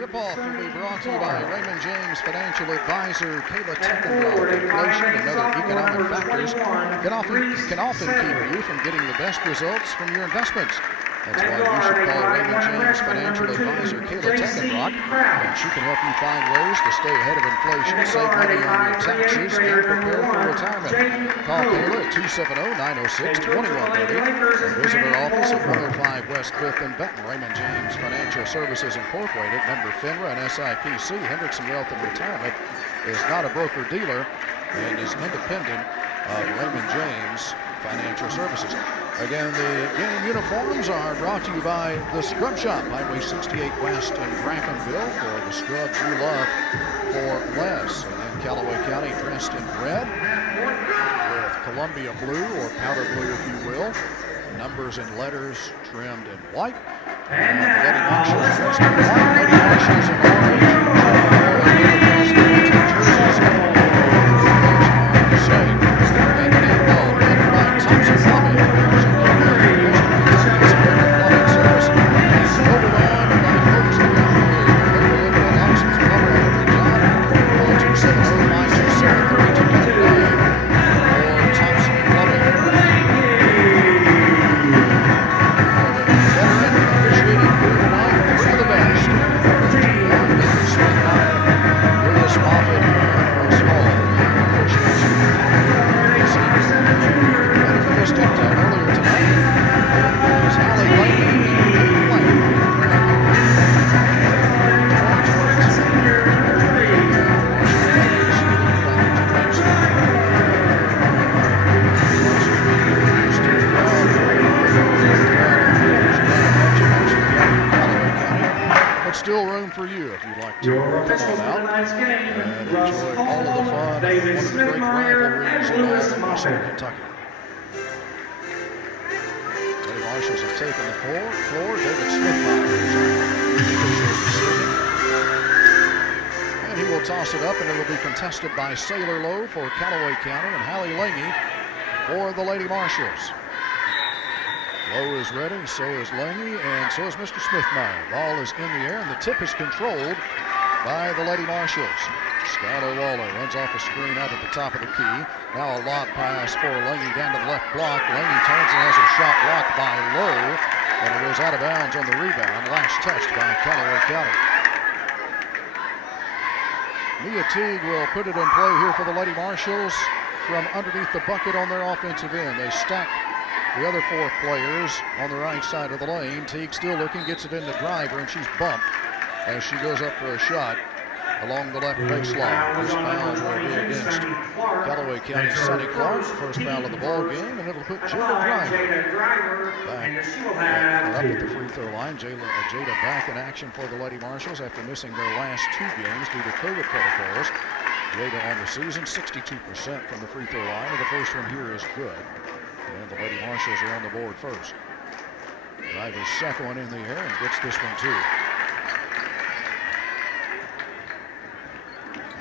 Tip-off will be brought to you by Raymond James Financial Advisor Kayla Teckenbrough. Inflation and other economic factors can often keep you from getting the best results from your investments. That's why you should call Raymond James Financial Advisor Kayla Teckenbrough, and she can help you find ways to stay ahead of inflation, save money on your taxes, and prepare for retirement. Call Kayla at 270-906-2130 or visit her office at 105 West 5th in Benton. Raymond James Financial Services Incorporated, member FINRA and SIPC. Hendrickson Wealth and Retirement is not a broker-dealer and is independent of Raymond James Financial Services. Again, the game uniforms are brought to you by the Scrub Shop, Highway 68 West in Graftonville, for the scrubs you love for less. And then Callaway County dressed in red with Columbia blue, or powder blue if you will. Numbers and letters trimmed in white. And the Lady Marshalls dressed in white. Lady Marshalls in orange. Still room for you if you'd like to come on out and enjoy all of the fun of one of the great rivalries in all of Western Kentucky. Lady Marshalls have taken the floor. David Smith and he will toss it up, and it will be contested by Sailor Lowe for Callaway County and Hallie Lange for the Lady Marshalls. Lowe is ready, so is Lange, and so is Mr. Smithmeyer. Ball is in the air, and the tip is controlled by the Lady Marshalls. Skylar Waller runs off a screen out at the top of the key. Now a lob pass for Lange down to the left block. Lange turns and has a shot blocked by Lowe, and it goes out of bounds on the rebound. Last touched by Callaway County. Mia Teague will put it in play here for the Lady Marshalls from underneath the bucket on their offensive end. They stack the other four players on the right side of the lane. Teague still looking, gets it in the driver, and she's bumped as she goes up for a shot along the left baseline. This foul will be against Callaway County's Sonny Clark, first foul of the ball game, and it'll put Jada Driver back up at the free throw line. Jada back in action for the Lady Marshalls after missing their last two games due to COVID protocols. Jada on the season, 62% from the free throw line, and the first one here is good. And the Lady Marshalls are on the board first. Driver's second one in the air and gets this one too.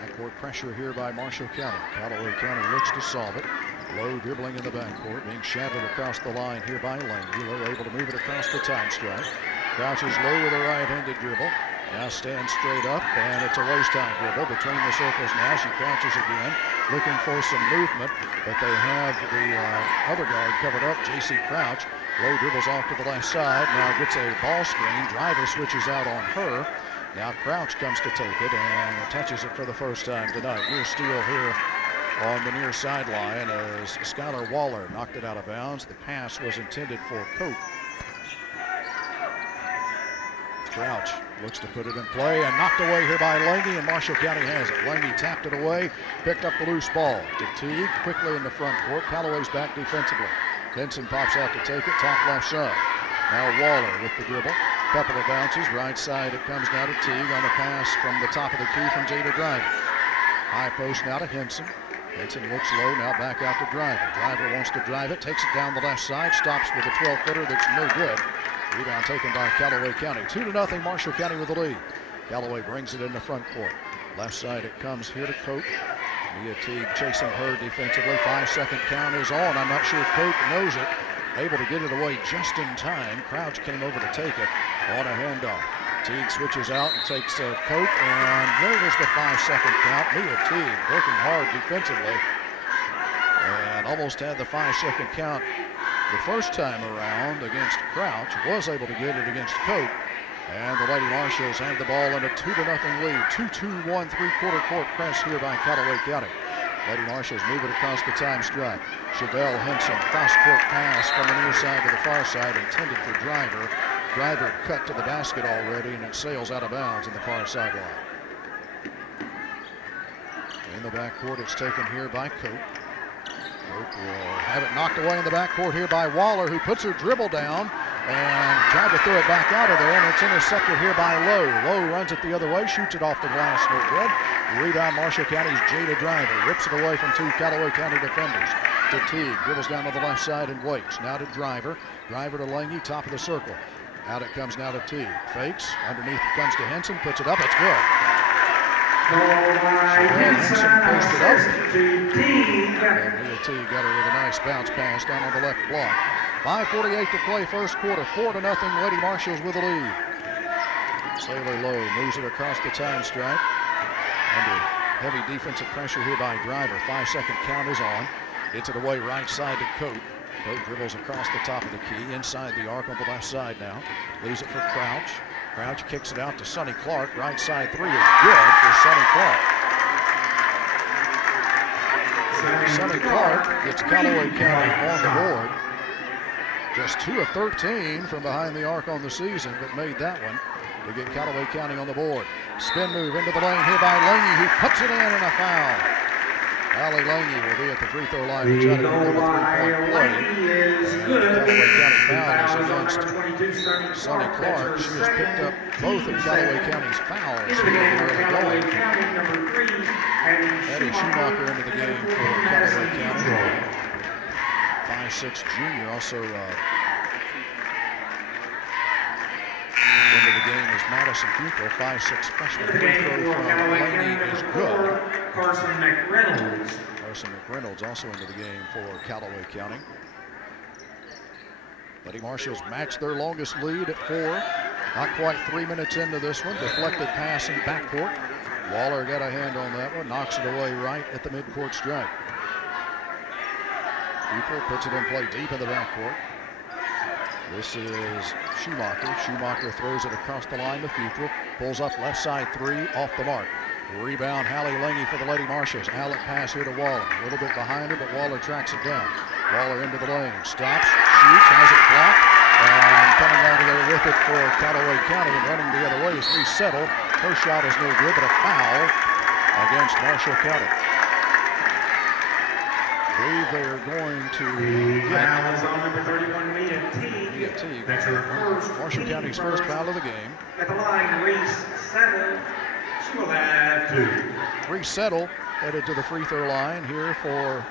Backcourt pressure here by Marshall County. Callaway County looks to solve it. Lowe dribbling in the backcourt, being shadowed across the line here by Lange. Lowe able to move it across the time stripe. Crouches low with a right-handed dribble. Now stands straight up, and it's a waist-time dribble between the circles now. She crouches again, looking for some movement, but they have the other guard covered up, J.C. Crouch. Lowe dribbles off to the left side, now gets a ball screen. Driver switches out on her. Now Crouch comes to take it and touches it for the first time tonight. Near steal here on the near sideline as Skylar Waller knocked it out of bounds. The pass was intended for Coke. Crouch looks to put it in play and knocked away here by Lange, and Marshall County has it. Lange tapped it away, picked up the loose ball. To Teague quickly in the front court. Callaway's back defensively. Benson pops out to take it, top left side. Now Waller with the dribble. Couple of bounces, right side it comes now to Teague on the pass from the top of the key from Jada Driver. High post now to Henson. Henson looks low, now back out to Driver. Driver wants to drive it, takes it down the left side, stops with a 12-footer that's no good. Rebound taken by Callaway County. 2-0, Marshall County with the lead. Callaway brings it in the front court. Left side it comes here to Coke. Mia Teague chasing her defensively. 5-second count is on. I'm not sure Coke knows it. Able to get it away just in time. Crouch came over to take it on a handoff. Teague switches out and takes Cope, and there's the 5-second count. Mia Teague working hard defensively and almost had the 5-second count the first time around against Crouch. Was able to get it against Cope. And the Lady Marshals have the ball in a 2-0 lead. 2-2-1 3-quarter court press here by Callaway County. Lady Marshals move it across the time stripe. Chevelle Henson, cross-court pass from the near side to the far side, intended for Driver. Driver cut to the basket already, and it sails out of bounds in the far sideline. In the backcourt, it's taken here by Cope. Cope will have it knocked away in the backcourt here by Waller, who puts her dribble down and tried to throw it back out of there, and it's intercepted here by Lowe. Lowe runs it the other way, shoots it off the glass, no good. Rebound, Marshall County's Jada Driver. Rips it away from 2 Callaway County defenders. To Teague, dribbles down to the left side and waits. Now to Driver. Driver to Lange, top of the circle. Out it comes now to Teague. Fakes, underneath it comes to Henson, puts it up, it's good. Henson posted up. And Mia Teague got her with a nice bounce pass down on the left block. 5:48 to play first quarter, 4-0 Lady Marshals with the lead. Sailor Lowe moves it across the time stripe. Under heavy defensive pressure here by Driver. 5-second count is on. Gets it away right side to Cope. Cope dribbles across the top of the key, inside the arc on the left side now. Leaves it for Crouch. Crouch kicks it out to Sonny Clark. Right side three is good for Sonny Clark. Sonny Clark gets Callaway County on the board. Just 2 of 13 from behind the arc on the season, but made that one to get Callaway County on the board. Spin move into the lane here by Lange, who puts it in and a foul. Allie Lange will be at the free throw line to try to complete a 3-point play. And the Callaway County foul is against Sonny Clark. She has picked up both of Callaway County's fouls here in the early going. Eddie Schumacher into the game for Callaway County. 5'6" junior also into the game is Madison Fuqua, 5'6" freshman. Free throw from Lange is good. Carson McReynolds. Carson McReynolds also into the game for Callaway County. Lady Marshals match their longest lead at 4. Not quite 3 minutes into this one. Deflected pass in backcourt. Waller got a hand on that one, knocks it away right at the midcourt stripe. Fuqua puts it in play deep in the backcourt. This is Schumacher. Schumacher throws it across the line to Fuqua. Pulls up left side 3 off the mark. Rebound, Hallie Lange for the Lady Marshals. Alec pass here to Waller. A little bit behind her, but Waller tracks it down. Waller into the lane. Stops, shoots, has it blocked. And coming out of there with it for Callaway County and running the other way is Reese Settle. Her shot is no good, but a foul against Marshall County. I believe they are going to foul is on number 31, Mia Teague. That's her first. Marshall County's first foul of the game. At the line, Reese Settle. She will have 2. Reese Settle headed to the free throw line here for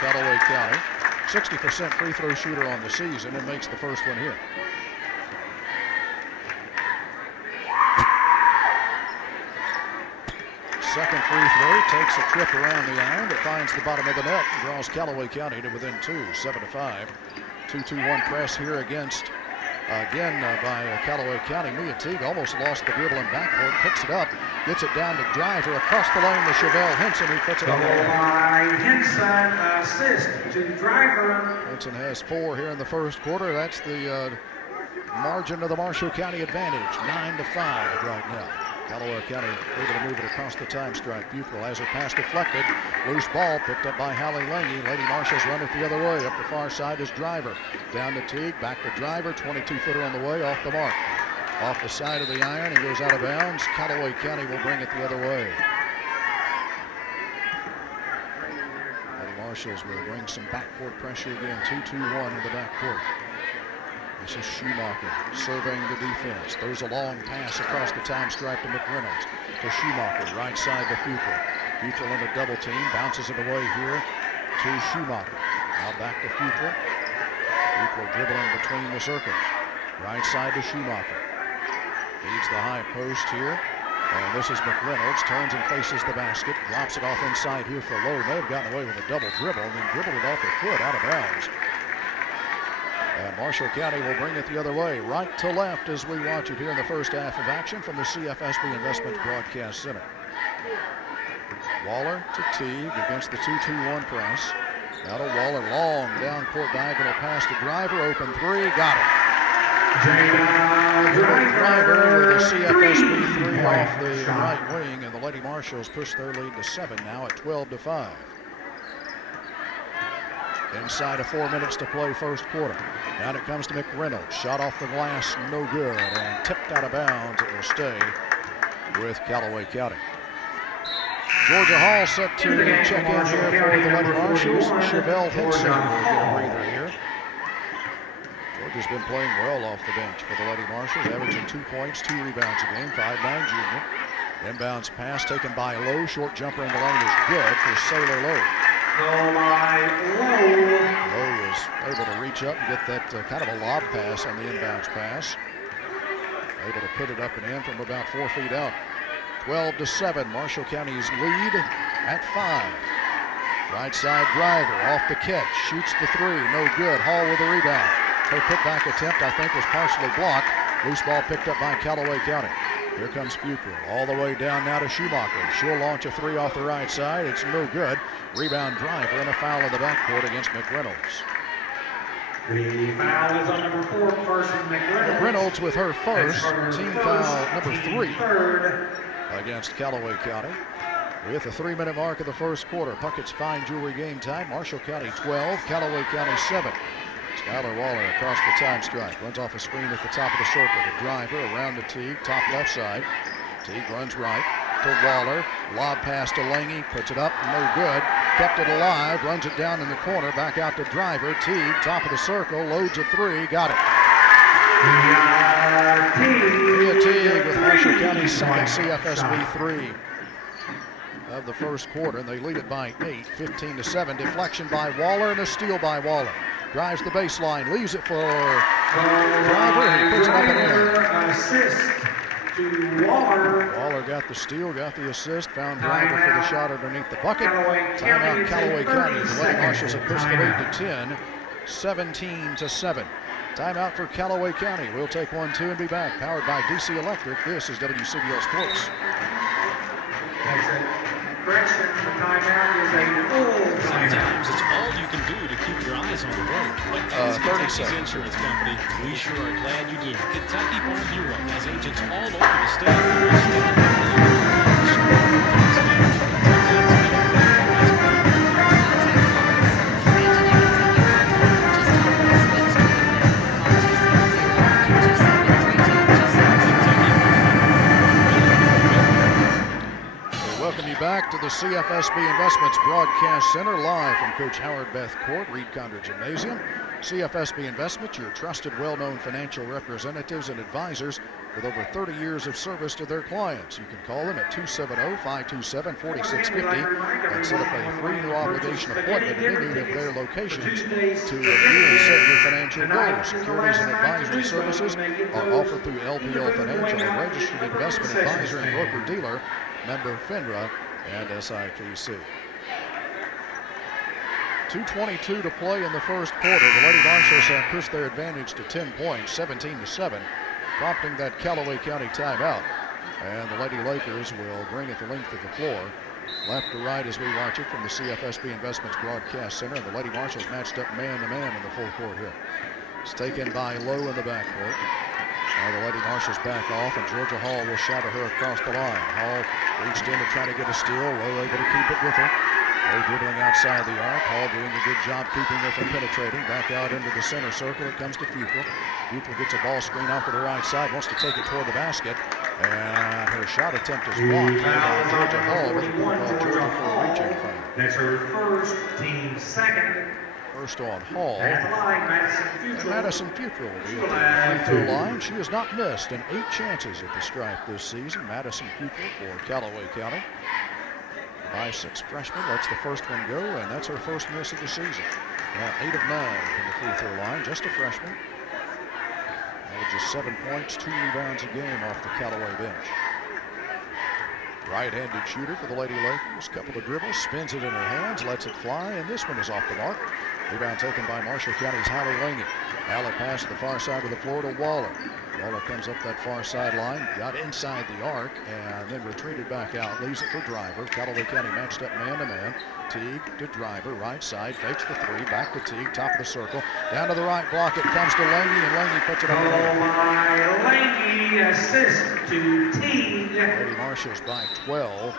Callaway County. 60% free throw shooter on the season and makes the first one here. Second free throw, takes a trip around the iron, but finds the bottom of the net and draws Callaway County to within 2, 7-5. 2-2-1 press here against, again by Callaway County. Mia Teague almost lost the dribble in backcourt, picks it up, gets it down to Driver across the lane to Chevelle Henson, who puts it on the line. Henson assist to Driver. Henson has 4 here in the first quarter. That's the margin of the Marshall County advantage, 9-5 right now. Callaway County able to move it across the time stripe. Fuqua has her pass deflected. Loose ball picked up by Hallie Lange. Lady Marshals run it the other way. Up the far side is Driver. Down to Teague, back to Driver. 22-footer on the way, off the mark. Off the side of the iron, he goes out of bounds. Callaway County will bring it the other way. Lady Marshals will bring some backcourt pressure again. 2-2-1 in the backcourt. This is Schumacher surveying the defense. Throws a long pass across the time stripe to McReynolds. To Schumacher, right side to Fuqua. Fuqua in a double team, bounces it away here to Schumacher. Now back to Fuqua. Fuqua dribbling between the circles. Right side to Schumacher. Feeds the high post here. And this is McReynolds, turns and faces the basket. Drops it off inside here for Lowe. May have gotten away with a double dribble and then dribbled it off her foot out of bounds. And Marshall County will bring it the other way, right to left as we watch it here in the first half of action from the CFSB Investments Broadcast Center. Waller to Teague against the 2-2-1 press. Now to Waller, long down court diagonal pass to Driver, open three, got it. Driver with a CFSB three off the right wing, and the Lady Marshalls push their lead to 7 now at 12-5. Inside of 4 minutes to play first quarter. Down it comes to McReynolds. Shot off the glass, no good, and tipped out of bounds. It will stay with Callaway County. Georgia Hall set to check in here for the Lady Marshalls. Chevelle Henson will get a breather here. Georgia's been playing well off the bench for the Lady Marshalls, averaging 2 points, 2 rebounds a game, 5'9" junior. Inbounds pass taken by Lowe. Short jumper in the lane is good for Sailor Lowe. Lowe was able to reach up and get that kind of a lob pass on the inbounds pass. Able to put it up and in from about 4 feet out. 12-7, Marshall County's lead at 5. Right side Driver off the catch, shoots the three, no good. Hall with a rebound. Her putback attempt, I think, was partially blocked. Loose ball picked up by Callaway County. Here comes Fuqua, all the way down now to Schumacher. She'll launch a three off the right side. It's no good. Rebound Driver and a foul in the backcourt against McReynolds. The foul is on number 4, Carson McReynolds. McReynolds with her first, team foul number 3 against Callaway County. With the 3-minute mark of the first quarter, Puckett's Fine Jewelry game time. Marshall County 12, Callaway County 7. Skylar Waller across the time stripe. Runs off a screen at the top of the circle. The Driver around to Teague, top left side. Teague runs right to Waller. Lob pass to Lange, puts it up, no good. Kept it alive, runs it down in the corner, back out to Driver. Teague, top of the circle, loads a three, got it. Mia Teague with Marshall County's second CFSB 3 of the first quarter, and they lead it by 8, 15-7. Deflection by Waller and a steal by Waller. Drives the baseline, leaves it for Driver, who puts it up in there. Assist to Waller. Waller got the steal, got the assist, found Driver for the shot underneath the bucket. Timeout Callaway County. The Lady Marshalls have pushed the lead to 10, 17-7. Timeout for Callaway County. We'll take 1-2 and be back. Powered by DC Electric. This is WCBL Sports. Correction, the timeout is a full timeout. Sometimes it's all you can do to keep your eyes on the road. But as 30 Kentucky's seconds. Insurance Company, we sure are glad you do. Kentucky Farm Bureau has agents all over the state. Welcome you back to the CFSB Investments Broadcast Center, live from Coach Howard Beth Court, Reed Condor Gymnasium. CFSB Investments, your trusted, well-known financial representatives and advisors with over 30 years of service to their clients. You can call them at 270-527-4650 and set up a free no obligation appointment at any of their locations to review and set your financial goals. Securities and advisory services are offered through LPL Financial, a registered investment advisor and broker-dealer, member FINRA and SIPC. 2:22 to play in the first quarter. The Lady Marshalls have pushed their advantage to 10 points, 17-7, prompting that Callaway County timeout. And the Lady Lakers will bring it the length of the floor, left to right as we watch it from the CFSB Investments Broadcast Center. And the Lady Marshalls matched up man-to-man in the full court here. It's taken by Lowe in the backcourt. Now the Lady Marshalls back off, and Georgia Hall will shadow her across the line. Hall reached in to try to get a steal. Lowe able to keep it with her. Lowe dribbling outside the arc. Hall doing a good job keeping her from penetrating. Back out into the center circle. It comes to Fuqua. Fuqua gets a ball screen out to the right side. Wants to take it toward the basket. And her shot attempt is blocked by Georgia Hall. With the ball Georgia for a reaching foul. That's her first, team second. First on Hall. At the line, Madison And Fuqua. Madison Fuqua will be at the free throw line. She has not missed in 8 chances at the stripe this season. Madison Fuqua for Callaway County. 5'6" freshman lets the first one go, and that's her first miss of the season. 8 of 9 from the free throw line, just a freshman. Averages 7 points, 2 rebounds a game off the Callaway bench. Right-handed shooter for the Lady Lakers. Couple of dribbles, spins it in her hands, lets it fly, and this one is off the mark. Rebound taken by Marshall County's Hallie Laney. Alec pass to the far side of the floor to Waller. Waller comes up that far sideline, got inside the arc, and then retreated back out. Leaves it for Driver. Callaway County matched up man-to-man. Teague to Driver, right side, fakes the three, back to Teague, top of the circle. Down to the right block, it comes to Laney, and Laney puts it up. By Laney, assist to Teague. Lady Marshalls by 12.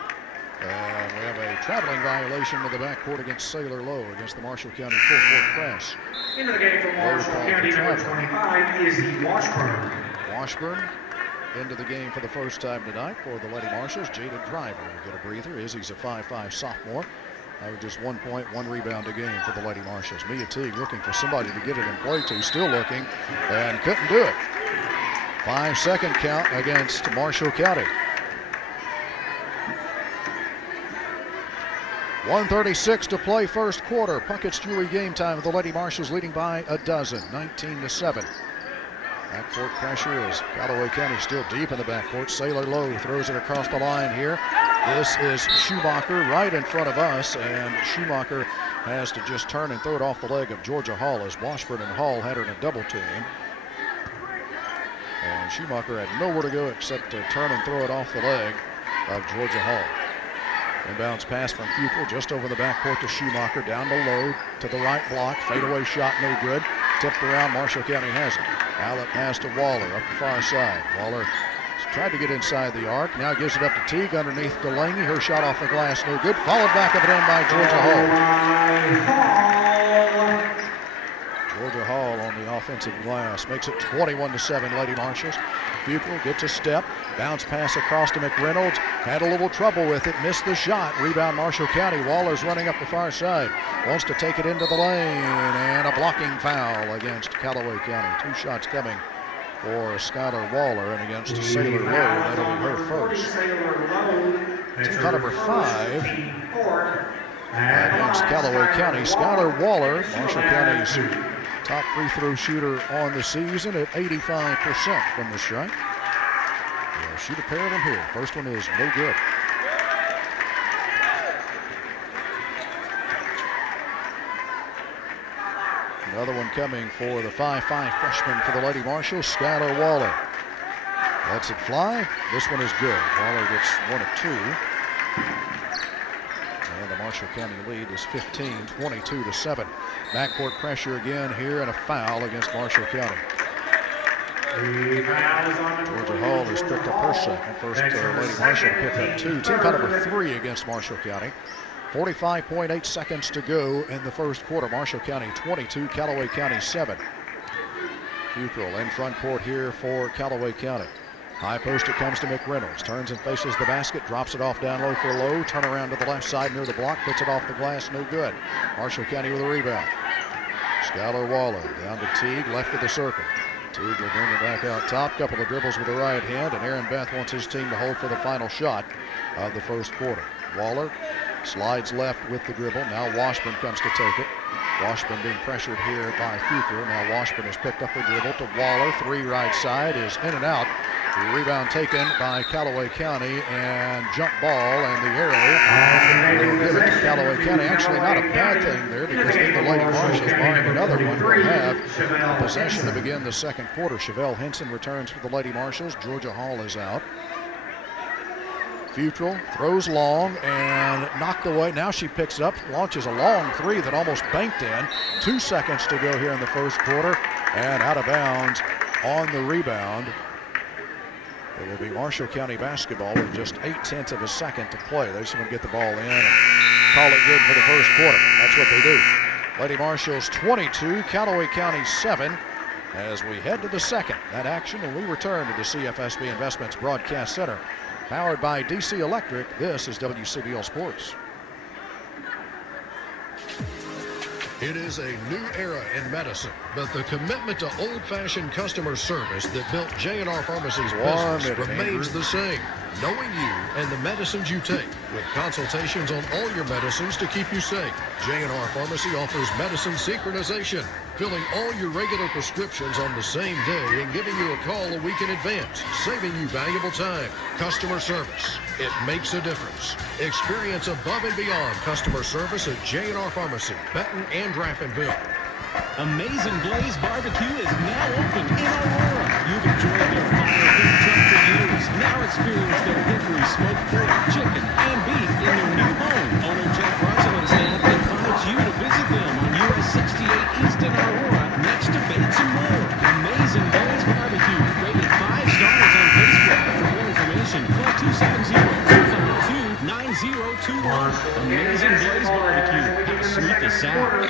And we have a traveling violation to the backcourt against Sailor Lowe against the Marshall County full-court press. Into the game for Marshall County, number 25, Izzy Washburn. Washburn into the game for the first time tonight for the Lady Marshalls. Jada Driver will get a breather. Izzy's a 5'5" sophomore. Just 1 point, 1 rebound a game for the Lady Marshalls. Mia Teague looking for somebody to get it in play to, still looking, and couldn't do it. 5-second count against Marshall County. 1:36 to play first quarter. Puckett's Jewelry game time with the Lady Marshalls leading by a dozen, 19-7. Backcourt pressure is Callaway County still deep in the backcourt. Sailor Lowe throws it across the line here. This is Schumacher right in front of us, and Schumacher has to just turn and throw it off the leg of Georgia Hall as Washburn and Hall had her in a double team. And Schumacher had nowhere to go except to turn and throw it off the leg of Georgia Hall. Inbounds pass from Fuqua just over the backcourt to Schumacher, down to Lowe, to the right block, fadeaway shot, no good. Tipped around, Marshall County has it. Alec pass to Waller up the far side. Waller tried to get inside the arc, now gives it up to Teague underneath Delaney. Her shot off the glass, no good. Followed back up and in by Georgia Hall. Georgia Hall on the offensive glass makes it 21-7 Lady Marshalls. Fuqua gets a step, bounce pass across to McReynolds, had a little trouble with it, missed the shot. Rebound Marshall County. Waller's running up the far side, wants to take it into the lane, and a blocking foul against Callaway County. 2 shots coming for Skylar Waller, and against Sailor Lowe, that'll be her first. Team foul number 5 against Callaway County. Skylar Waller, Marshall County's top free throw shooter on the season at 85% from the strike. They'll shoot a pair of them here. First one is no good. Another one coming for the 5'5" freshman for the Lady Marshalls, Skylar Waller. Lets it fly. This one is good. Waller gets 1 of 2. And the Marshall County lead is 15, 22-7. Backcourt pressure again here, and a foul against Marshall County. Georgia Hall has picked up her second. First Lady Marshall picked up 2. Team foul number 3 against Marshall County. 45.8 seconds to go in the first quarter. Marshall County 22, Callaway County 7. Fuqua in front court here for Callaway County. High post, it comes to McReynolds. Turns and faces the basket, drops it off down low for Lowe. Turn around to the left side near the block, puts it off the glass, no good. Marshall County with a rebound. Skylar Waller down to Teague, left of the circle. Teague will bring it back out top. Couple of dribbles with the right hand, and Aaron Beth wants his team to hold for the final shot of the first quarter. Waller slides left with the dribble. Now Washburn comes to take it. Washburn being pressured here by Fuqua. Now Washburn has picked up the dribble to Waller. 3 right side is in and out. The rebound taken by Callaway County, and jump ball, and the arrow will give it to Callaway County. Actually not a bad thing there, because then the Lady Marshalls, barring another one, will have possession to begin the second quarter. Chevelle Henson returns for the Lady Marshalls. Georgia Hall is out. Futrell throws long and knocked away. Now she picks up, launches a long 3 that almost banked in. 2 seconds to go here in the first quarter, and out of bounds on the rebound. It will be Marshall County basketball with just 0.8 of a second to play. They just want to get the ball in and call it good for the first quarter. That's what they do. Lady Marshalls 22, Callaway County 7. As we head to the second, that action, and we return to the CFSB Investments Broadcast Center. Powered by DC Electric, this is WCBL Sports. It is a new era in medicine, but the commitment to old-fashioned customer service that built J&R Pharmacy's business remains the same. Knowing you and the medicines you take, with consultations on all your medicines to keep you safe. J&R Pharmacy offers medicine synchronization, filling all your regular prescriptions on the same day and giving you a call a week in advance, saving you valuable time. Customer service. It makes a difference. Experience above and beyond customer service at J&R Pharmacy, Benton and Graftonville. Amazing Blaze Barbecue is now open in Aurora. You've enjoyed their fire food truck for years. Now experience their hickory smoked pork, chicken, and beef in their new home. Owner Jeff Russell and staff invites you to visit them on US 68 East in Aurora, next to Bates and Moore. Amazing Blaze Barbecue, rated 5 stars on Facebook. For more information, call 270-252-9021. Amazing Blaze Barbecue. How sweet the sound.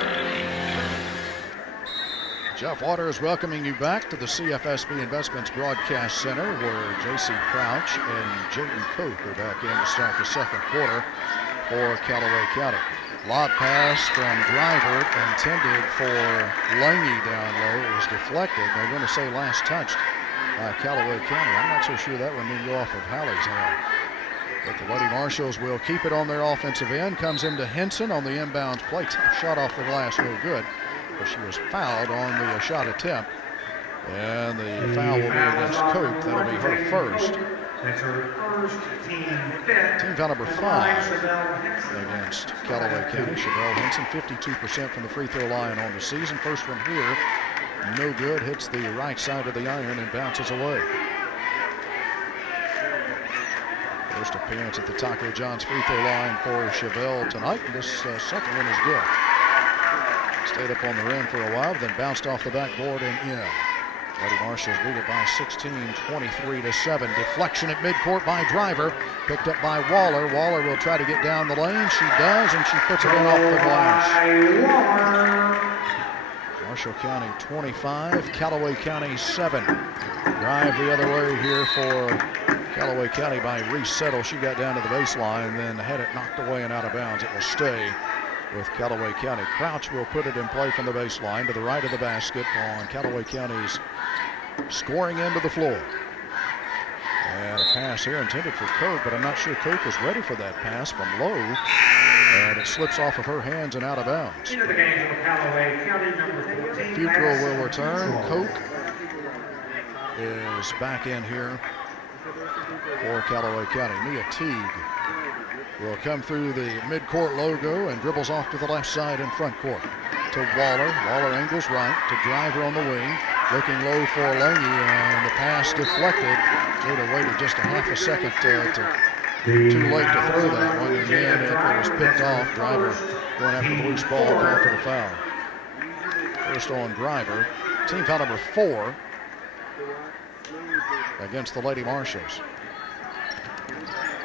Jeff Waters welcoming you back to the CFSB Investments Broadcast Center, where J.C. Crouch and Jaden Cope are back in to start the second quarter for Callaway County. Lob pass from Driver intended for Lange down low. It was deflected. They're going to say last touched by Callaway County. I'm not so sure that one didn't go off of Halley's hand. But the Lady Marshals will keep it on their offensive end. Comes into Henson on the inbounds play. Shot off the glass, no good. But she was fouled on the shot attempt. And the foul will be against Cope. That'll be her first. That's her first, Team foul number 5 against Callaway County. Chevelle Henson, 52% from the free throw line on the season. First one here, no good. Hits the right side of the iron and bounces away. First appearance at the Taco John's free throw line for Chevelle tonight. This second one is good. Stayed up on the rim for a while, then bounced off the backboard and in. Lady Marshals beat it by 16, 23-7. Deflection at midcourt by Driver. Picked up by Waller. Waller will try to get down the lane. She does, and she puts it in off the glass. Marshall County 25, Callaway County 7. Drive the other way here for Callaway County by Reese Settle. She got down to the baseline, then had it knocked away and out of bounds. It will stay with Callaway County. Crouch will put it in play from the baseline to the right of the basket on Callaway County's scoring end of the floor. And a pass here intended for Cope, but I'm not sure Cope was ready for that pass from low. And it slips off of her hands and out of bounds. Into the game for Callaway County, number 14. Futrell will return. Cope is back in here for Callaway County. Mia Teague will come through the midcourt logo and dribbles off to the left side in front court to Waller. Waller angles right to Driver on the wing. Looking low for Lange, and the pass deflected. They'd have waited just a half a second too late to throw that one, and then it was picked off. Driver going after the loose ball, called for the foul. First on Driver. Team foul number 4 against the Lady Marshals.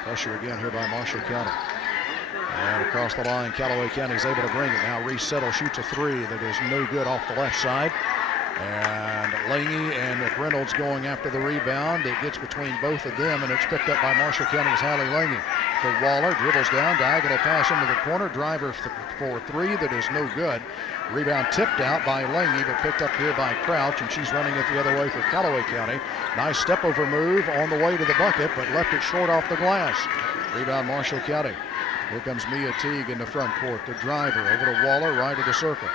Pressure again here by Marshall County. And across the line, Callaway County is able to bring it. Now Reese Settle shoots a 3 that is no good off the left side. And Lange and McReynolds going after the rebound. It gets between both of them, and it's picked up by Marshall County's Hallie Lange. To Waller, dribbles down, diagonal pass into the corner. Driver for 3 that is no good. Rebound tipped out by Lange, but picked up here by Crouch, and she's running it the other way for Callaway County. Nice step over move on the way to the bucket, but left it short off the glass. Rebound Marshall County. Here comes Mia Teague in the front court. The Driver over to Waller, right of the circle.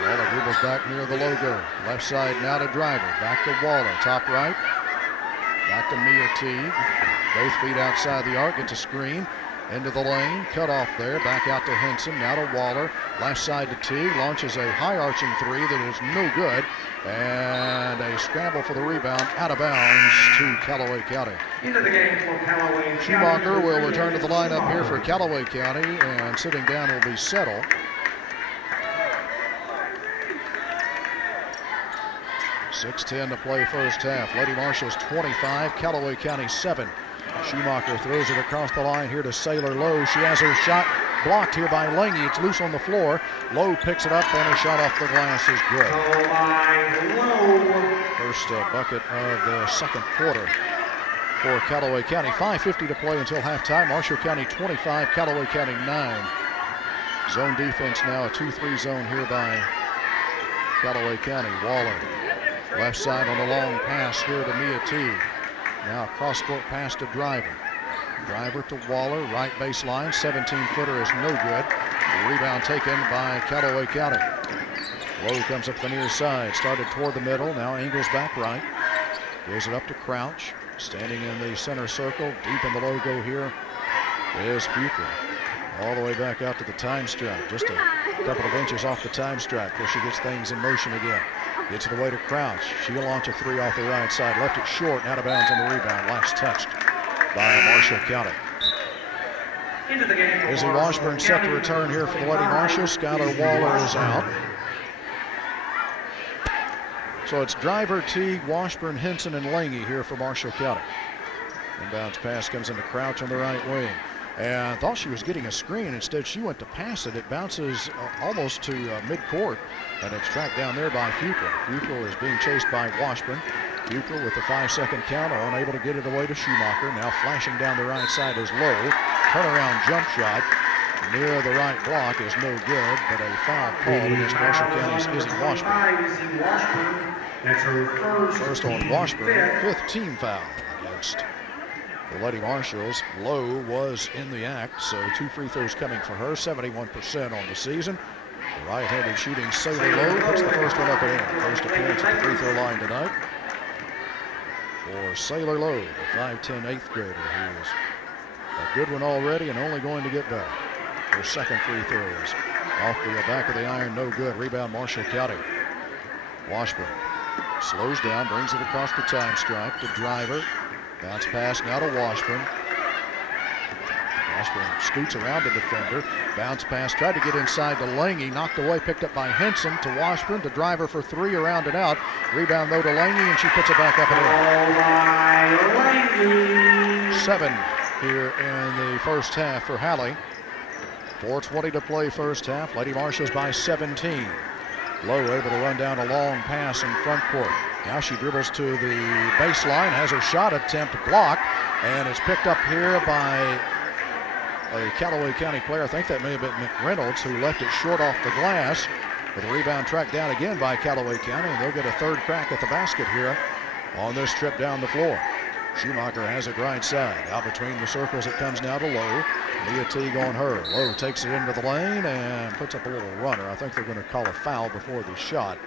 Waller dribbles back near the logo. Left side now to Driver. Back to Waller. Top right. Back to Mia Teague. Both feet outside the arc. Gets a screen. Into the lane. Cut off there. Back out to Henson. Now to Waller. Left side to Teague. Launches a high arching 3 that is no good. And a scramble for the rebound. Out of bounds to Callaway County. Into the game for Callaway County. Schumacher will return to the lineup here for Callaway County. And sitting down will be Settle. 6:10 to play first half. Lady Marshals 25, Callaway County 7. Schumacher throws it across the line here to Sailor Lowe. She has her shot blocked here by Lange. It's loose on the floor. Lowe picks it up, and her shot off the glass is good. First bucket of the second quarter for Callaway County. 5:50 to play until halftime. Marshall County 25, Callaway County 9. Zone defense now, a 2-3 zone here by Callaway County. Waller. Left side on the long pass here to Mia Teague. Now cross-court pass to Driver. Driver to Waller, right baseline. 17-footer is no good. The rebound taken by Callaway County. Lowe comes up the near side, started toward the middle, now angles back right. Gives it up to Crouch, standing in the center circle, deep in the logo here is Bucher. All the way back out to the time stripe, just a couple of inches off the time stripe before she gets things in motion again. Gets it away to Crouch. She'll launch a three off the right side, left it short and out of bounds on the rebound. Last touched by Marshall County. Izzy Washburn set to return here for the Lady Marshall. Skylar Waller is out. So it's Driver, Teague, Washburn, Henson, and Lange here for Marshall County. Inbounds pass comes into Crouch on the right wing. And thought she was getting a screen. Instead, she went to pass it. It bounces almost to midcourt, and it's tracked down there by Fuqua. Fuqua is being chased by Washburn. Fuqua with the 5-second count, unable to get it away to Schumacher. Now flashing down the right side is Lowe. Turnaround jump shot near the right block is no good, but a foul called against Marshall County's Izzy Washburn. That's her First on Washburn, fifth team foul against the Lady Marshalls. Lowe was in the act, so 2 free throws coming for her, 71% on the season. The right-handed shooting Sailor Lowe puts the first one up and in. First appearance at the free throw line tonight for Sailor Lowe, the 5'10" 8th grader, who is a good one already and only going to get better. Her second free throw is off the back of the iron, no good. Rebound Marshall County. Washburn slows down, brings it across the time stripe to Driver. Bounce pass now to Washburn. Washburn scoots around the defender. Bounce pass, tried to get inside to Lange, knocked away, picked up by Henson to Washburn, to Driver for three, around and out. Rebound though to Lange, and she puts it back up and in. 7 here in the first half for Halley. 4:20 to play first half. Lady Marshalls by 17. Lowe able to run down a long pass in front court. Now she dribbles to the baseline, has her shot attempt blocked, and it's picked up here by a Callaway County player. I think that may have been McReynolds, who left it short off the glass. With a rebound tracked down again by Callaway County, and they'll get a third crack at the basket here on this trip down the floor. Schumacher has it right side. Out between the circles, it comes now to Lowe. Leah Teague on her. Lowe takes it into the lane and puts up a little runner. I think they're going to call a foul before the shot.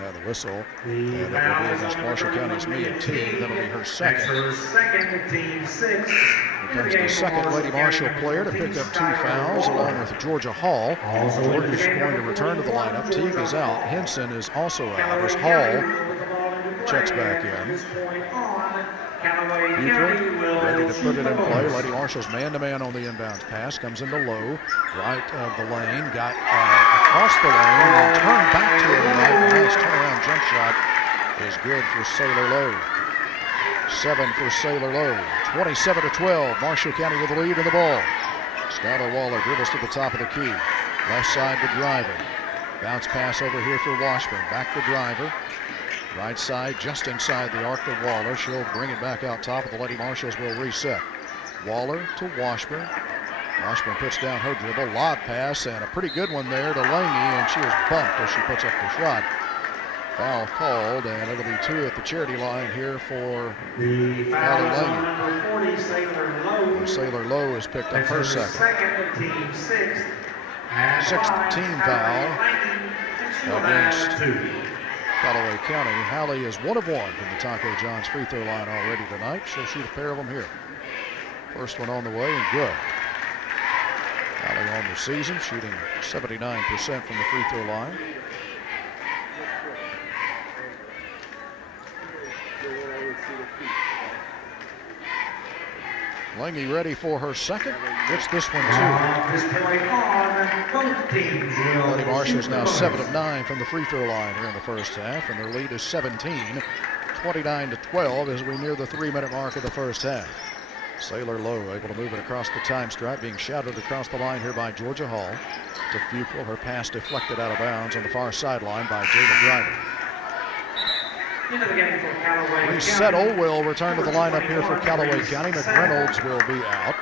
Yeah, the whistle. And it will be against Marshall County's Mia Teague. That'll be her second. Her second, team 6. Becomes the second Lady Marshall player to pick up 2 fouls, along with Georgia Hall. Georgia's going to return to the lineup. Teague is out. Henson is also out as Hall checks back in. Bucher ready to put it in play. Lady Marshall's man-to-man on the inbounds pass. Comes into Lowe, right of the lane. Got across the lane and turned back to her right. Nice turnaround jump shot is good for Sailor Lowe. 7 for Sailor Lowe. 27-12. Marshall County with the lead in the ball. Skylar Waller dribbles to the top of the key. Left side to Driver. Bounce pass over here for Washburn. Back to Driver. Right side, just inside the arc of Waller. She'll bring it back out top, and the Lady Marshalls will reset. Waller to Washburn. Washburn puts down her dribble. Lob pass, and a pretty good one there to Lange, and she is bumped as she puts up the shot. Foul called, and it'll be 2 at the charity line here for Allie Lange. Sailor Lowe has picked up her second. Sixth team foul against Callaway County. Halley is 1 of 1 from the Taco John's free throw line already tonight. She'll shoot a pair of them here. First one on the way and good. Halley on the season, shooting 79% from the free throw line. Lange ready for her second. Gets this one too. Lady Marshall's now 7 of 9 from the free throw line here in the first half, and their lead is 17, 29-12 as we near the 3-minute mark of the first half. Sailor Lowe able to move it across the time stripe, being shadowed across the line here by Georgia Hall. To Fuqua, her pass deflected out of bounds on the far sideline by Jada Driver. Into the game for Callaway Reset County. will return to the lineup here for Callaway County. McReynolds will be out.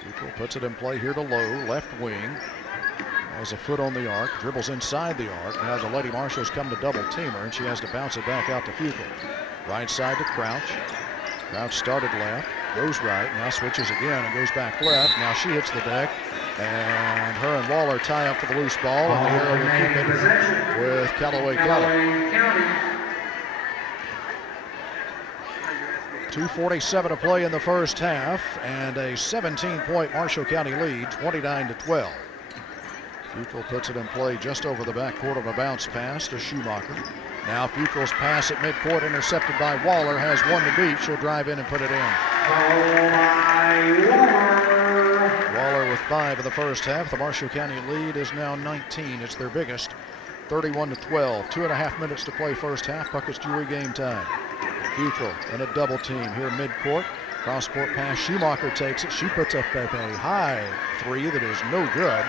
Fuqua puts it in play here to Lowe, left wing. Has a foot on the arc, dribbles inside the arc. Now the Lady Marshalls come to double team her, and she has to bounce it back out to Fuqua. Right side to Crouch. Crouch started left, Goes right, now switches again and goes back left. Now she hits the deck, and her and Waller tie up for the loose ball, and the arrow will keep it with Callaway County. 2:47 to play in the first half, and a 17-point Marshall County lead, 29-12. Futrell puts it in play just over the backcourt on a bounce pass to Schumacher. Now Futrell's pass at midcourt intercepted by Waller, has one to beat. She'll drive in and put it in. Waller with 5 in the first half. The Marshall County lead is now 19. It's their biggest, 31-12. 2.5 minutes to play first half. Puckett's Jewelry game time. Futrell in a double team here midcourt. Cross-court pass. Schumacher takes it. She puts up a high three that is no good.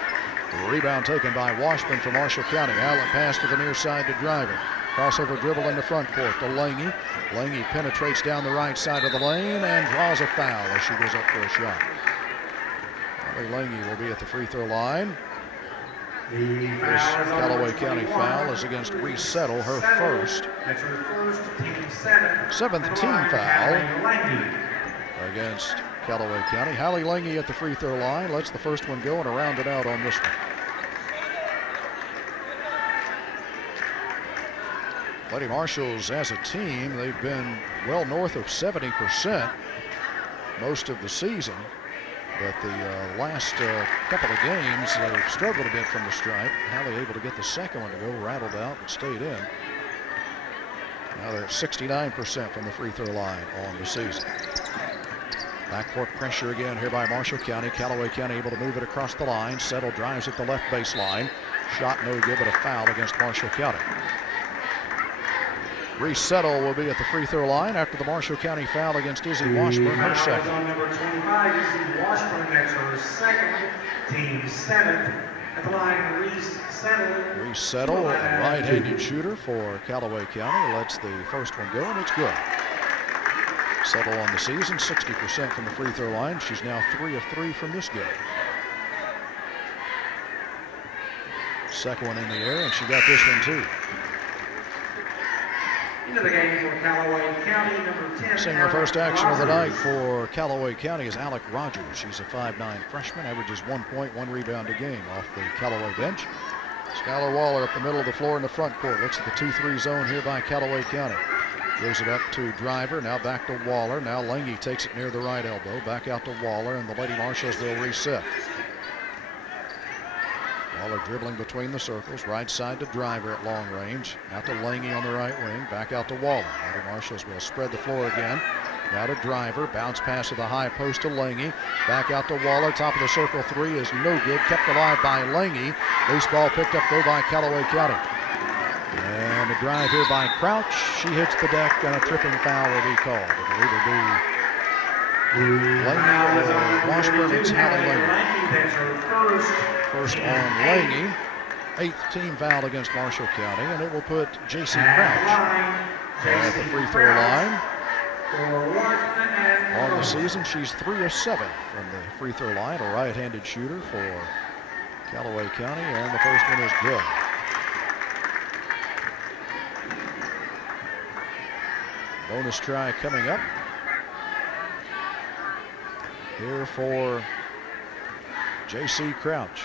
Rebound taken by Washburn from Marshall County. Allen pass to the near side to Driver. Crossover dribble in the front court to Lange. Lange penetrates down the right side of the lane and draws a foul as she goes up for a shot. Lange will be at the free throw line. This Callaway County foul is against Reese Settle, her first. That's her first, team 7. 7th team foul against Callaway County. Hallie Lange at the free throw line lets the first one go and round it out on this one. Lady Marshalls as a team, they've been well north of 70% most of the season. But the last couple of games, they've struggled a bit from the stripe. Hallie able to get the second one to go, rattled out, but stayed in. Now they're at 69% from the free throw line on the season. Backcourt pressure again here by Marshall County. Callaway County able to move it across the line. Settle drives at the left baseline. Shot no good, but a foul against Marshall County. Reese Settle will be at the free throw line after the Marshall County foul against Izzy Washburn, her second. On number 25, Izzy Washburn, that's her second, team 7th. At the line, Reese Settle. Reese Settle, a right-handed shooter for Callaway County, lets the first one go, and it's good. Settle on the season, 60% from the free throw line. She's now 3 of 3 from this game. Second one in the air, and she got this one too. Into the game for Callaway County, number 10. Seeing her first action of the night for Callaway County is Alec Rogers. She's a 5'9" freshman, averages 1 point, 1 rebound a game off the Callaway bench. Skylar Waller up the middle of the floor in the front court. Looks at the 2-3 zone here by Callaway County. Gives it up to Driver, now back to Waller. Now Lange takes it near the right elbow. Back out to Waller, and the Lady Marshalls will reset. Waller dribbling between the circles, right side to Driver at long range. Out to Lange on the right wing, back out to Waller. Lady Marshalls will spread the floor again. Now to Driver, bounce pass to the high post to Lange. Back out to Waller, top of the circle three is no good, kept alive by Lange. Loose ball picked up though by Callaway County. And a drive here by Crouch. She hits the deck and a tripping foul will be called. It will either be Lange or Washburn. It's Hallie Lange. First on Lange. 8th team foul against Marshall County, and it will put J.C. Crouch at the free throw line. On the season, she's 3 of 7 from the free throw line, a right-handed shooter for Callaway County, and the first one is good. Bonus try coming up here for J.C. Crouch.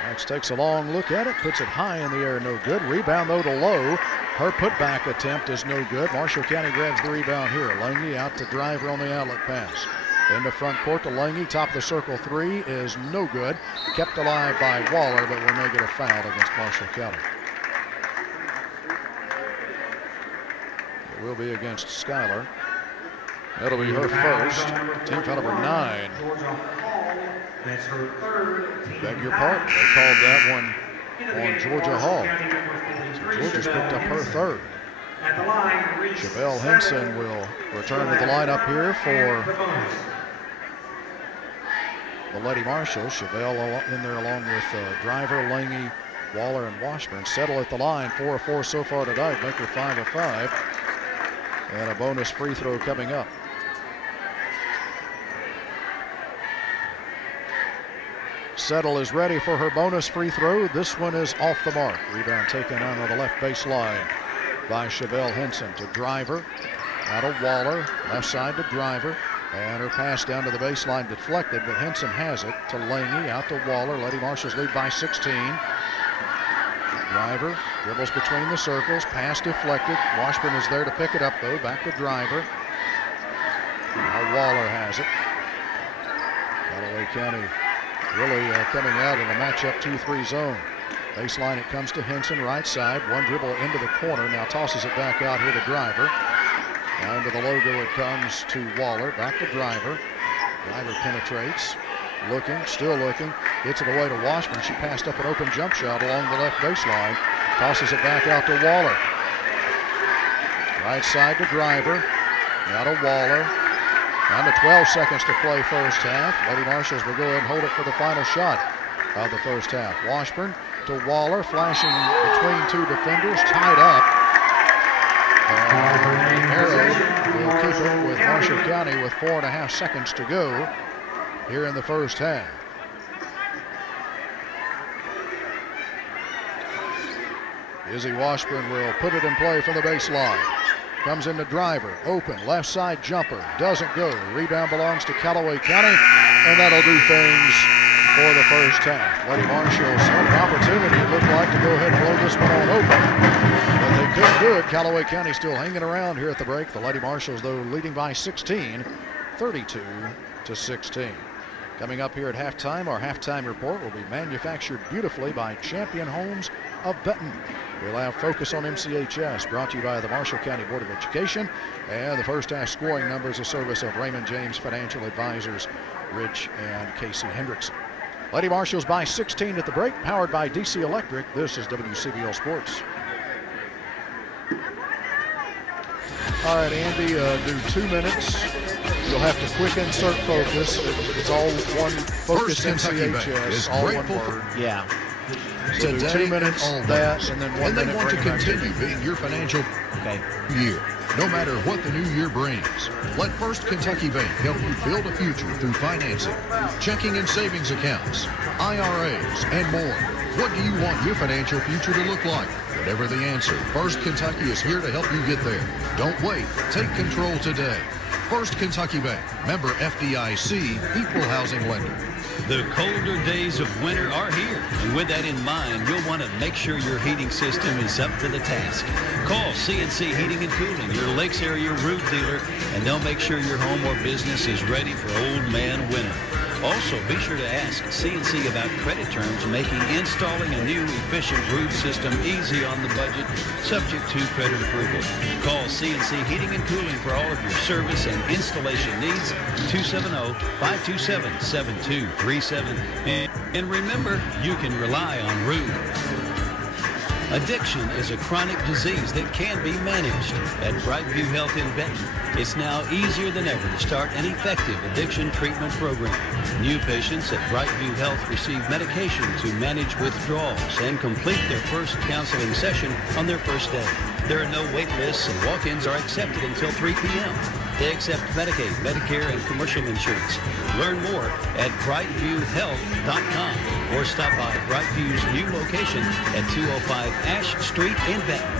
Crouch takes a long look at it, puts it high in the air, no good. Rebound though to Lowe. Her putback attempt is no good. Marshall County grabs the rebound here. Lange out to Driver on the outlet pass. In the front court to Lange, top of the circle three is no good. Kept alive by Waller, but will make it a foul against Marshall County. It will be against Skylar. That'll be her first. Team foul number 9. That's her third. Beg your pardon. They called that one on Georgia Hall. So Georgia's picked up her third. Chevelle Henson will return to the lineup here for the Lady Marshalls. Chevelle in there along with Driver, Lange, Waller, and Washburn. Settle at the line. 4 of 4 so far tonight. Make her 5 of 5. And a bonus free throw coming up. Settle is ready for her bonus free throw. This one is off the mark. Rebound taken out on the left baseline by Chevelle Henson to Driver. out of Waller, left side to Driver. And her pass down to the baseline deflected, but Henson has it to Lange, out to Waller. Lady Marshalls lead by 16. Driver dribbles between the circles, pass deflected. Washburn is there to pick it up, though. Back to Driver. Now Waller has it. Callaway County really coming out in a matchup 2-3 zone. Baseline, it comes to Henson, right side. One dribble into the corner, now tosses it back out here to Driver. Now into the logo it comes to Waller, back to Driver. Driver penetrates, looking, still looking, gets it away to Washburn. She passed up an open jump shot along the left baseline, tosses it back out to Waller. Right side to Driver, now to Waller. Down to 12 seconds to play first half. Lady Marshalls will go ahead and hold it for the final shot of the first half. Washburn to Waller, flashing between two defenders, tied up. Arrow will keep it with Marshall County with 4.5 seconds to go here in the first half. Izzy Washburn will put it in play from the baseline. Comes into Driver, open, left side jumper, doesn't go. Rebound belongs to Callaway County, and that'll do things for the first half. Lady Marshalls had an opportunity, it looked like, to go ahead and blow this one on open. But they couldn't do it. Callaway County still hanging around here at the break. The Lady Marshalls, though, leading by 16, 32-16. Coming up here at halftime, our halftime report will be manufactured beautifully by Champion Homes of Benton. We'll have Focus on MCHS, brought to you by the Marshall County Board of Education. And the first half scoring numbers, a service of Raymond James Financial Advisors, Rich and Casey Hendrickson. Lady Marshalls by 16 at the break, powered by DC Electric. This is WCBL Sports. All right, Andy, do 2 minutes. You'll have to quick insert focus. It's all one focus MCHS, all one word. Yeah. So do 2 minutes, that, and then 1 minute. And they want to continue being your financial year, no matter what the new year brings. Let First Kentucky Bank help you build a future through financing, checking and savings accounts, IRAs, and more. What do you want your financial future to look like? Whatever the answer, First Kentucky is here to help you get there. Don't wait. Take control today. First Kentucky Bank, member FDIC, equal housing lender. The colder days of winter are here, and with that in mind, you'll want to make sure your heating system is up to the task. Call CNC Heating and Cooling, your Lakes area roof dealer, and they'll make sure your home or business is ready for old man winter. Also, be sure to ask CNC about credit terms, making installing a new efficient roof system easy on the budget, subject to credit approval. Call CNC Heating and Cooling for all of your service and installation needs, 270-527-7237. And remember, you can rely on Rube. Addiction is a chronic disease that can be managed. At Brightview Health in Benton, it's now easier than ever to start an effective addiction treatment program. New patients at Brightview Health receive medication to manage withdrawals and complete their first counseling session on their first day. There are no wait lists, and walk-ins are accepted until 3 p.m. They accept Medicaid, Medicare, and commercial insurance. Learn more at brightviewhealth.com or stop by Brightview's new location at 205 Ash Street in Benton.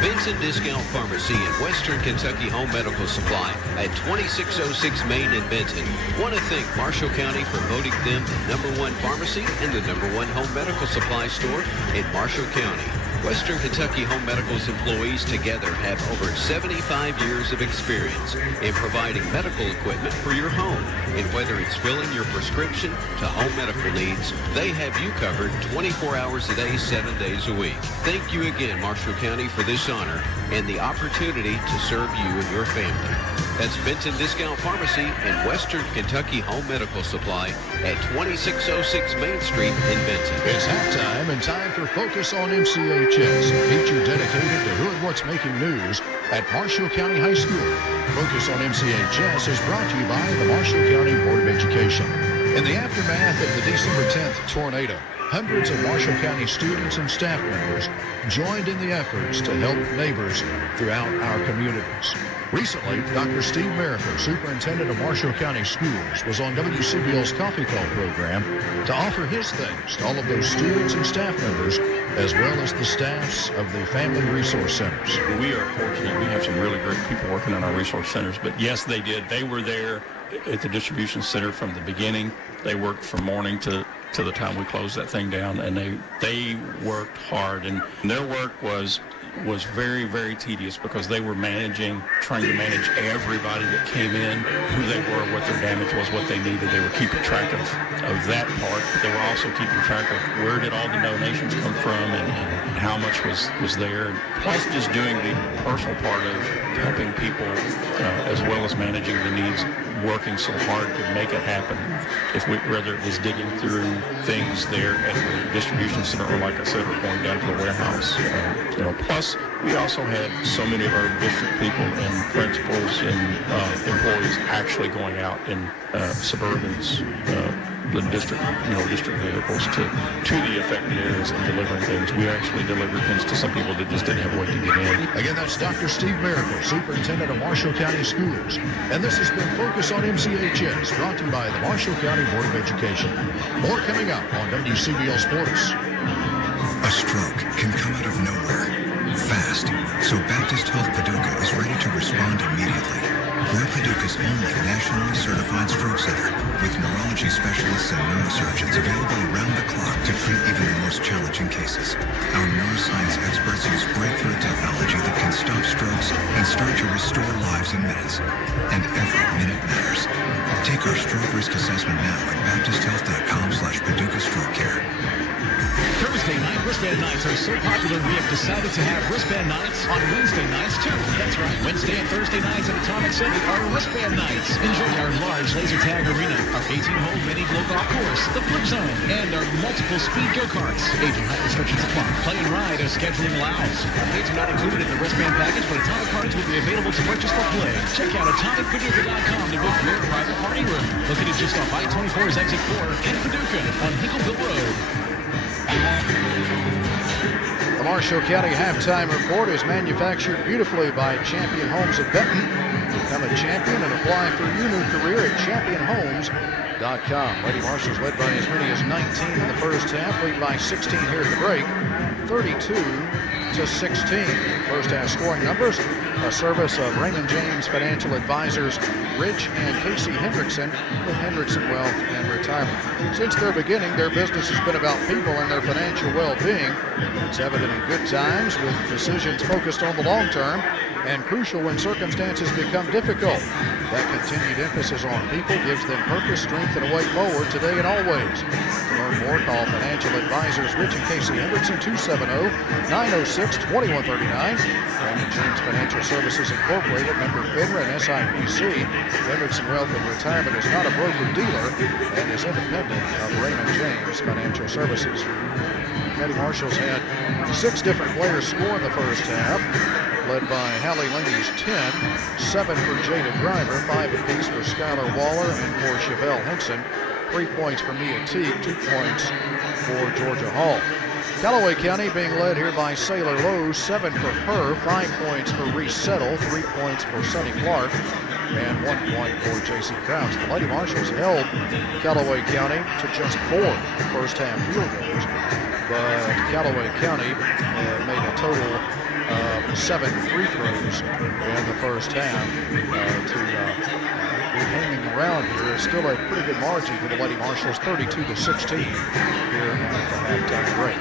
Benson Discount Pharmacy and Western Kentucky Home Medical Supply at 2606 Main in Benton want to thank Marshall County for voting them the #1 pharmacy and the #1 home medical supply store in Marshall County. Western Kentucky Home Medical's employees together have over 75 years of experience in providing medical equipment for your home. And whether it's filling your prescription to home medical needs, they have you covered 24 hours a day, 7 days a week. Thank you again, Marshall County, for this honor and the opportunity to serve you and your family. That's Benton Discount Pharmacy and Western Kentucky Home Medical Supply at 2606 Main Street in Benton. It's halftime and time for Focus on MCHS, a feature dedicated to who and what's making news at Marshall County High School. Focus on MCHS is brought to you by the Marshall County Board of Education. In the aftermath of the December 10th tornado, hundreds of Marshall County students and staff members joined in the efforts to help neighbors throughout our communities. Recently, Dr. Steve Miracle, superintendent of Marshall County Schools, was on WCBL's Coffee Call program to offer his thanks to all of those students and staff members as well as the staffs of the Family Resource Centers. We are fortunate. We have some really great people working in our resource centers. But yes, they did. They were there at the distribution center from the beginning. They worked from morning to the time we closed that thing down, and they worked hard. And their work was very, very tedious because they were trying to manage everybody that came in, who they were, what their damage was, what they needed. They were keeping track of that part, but they were also keeping track of where did all the donations come from and how much was there. Plus just doing the personal part of helping people as well as managing the needs, working so hard to make it happen. Whether it was digging through things there at the distribution center or, like I said, we're going down to the warehouse. Plus, we also had so many of our district people and principals and employees actually going out in Suburbans, the district vehicles to the affected areas and delivering things. We actually delivered things to some people that just didn't have a way to get in. Again, that's Dr. Steve Miracle, Superintendent of Marshall County Schools. And this has been Focus on MCHS, brought to you by the Marshall County Board of Education. More coming up on WCBL Sports. A stroke can come out of nowhere, fast, so Baptist Health Paducah is ready to respond immediately. We're Paducah's only nationally certified stroke center, with neurology specialists and neurosurgeons available around the clock to treat even the most challenging cases. Our neuroscience experts use breakthrough technology that can stop strokes and start to restore lives in minutes. And every minute matters. Take our stroke risk assessment now at baptisthealth.com/Paducah Stroke Care. Thursday night wristband nights are so popular we have decided to have wristband nights on Wednesday nights too. That's right, Wednesday and Thursday nights at Atomic City are wristband nights. Enjoy our large laser tag arena, our 18-hole mini blow golf course, the flip zone, and our multiple speed go-karts. Age and height restrictions apply. Play and ride as scheduling allows. Arcades are not included in the wristband package, but Atomic cards will be available to purchase for play. Check out AtomicPaducah.com to book your private party room. Located just off I-24's Exit 4 in Paducah on Hinklebill Road. The Marshall County Halftime Report is manufactured beautifully by Champion Homes of Benton. Become a champion and apply for your new career at championhomes.com. Lady Marshalls led by as many as 19 in the first half, lead by 16 here at the break, 32-16. First half scoring numbers, a service of Raymond James Financial Advisors, Rich and Casey Hendrickson with Hendrickson Wealth and Retirement. Since their beginning, their business has been about people and their financial well-being. It's evident in good times with decisions focused on the long term and crucial when circumstances become difficult. That continued emphasis on people gives them purpose, strength, and a way forward today and always. To learn more, call Financial Advisors Rich and Casey Hendrickson, 270-906-2139. Raymond James Financial Services Incorporated, member FINRA and SIPC. Hendrickson Wealth and Retirement is not a broker-dealer and is independent of Raymond James Financial Services. Lady Marshalls had 6 different players score in the first half, led by Hallie Laney's 10, 7 for Jada Grimer, 5 apiece for Skylar Waller and for Chevelle Henson, 3 points for Mia Teague, 2 points for Georgia Hall. Callaway County being led here by Sailor Lowe, 7 for her, 5 points for Reese Settle, 3 points for Sonny Clark, and 1 point for J.C. Krause. The Lady Marshalls held Callaway County to just 4 first half field goals, but Callaway County made a total of 7 free throws in the first half to be hanging around here. It's still a pretty good margin for the Lady Marshalls, 32-16 here at the halftime break.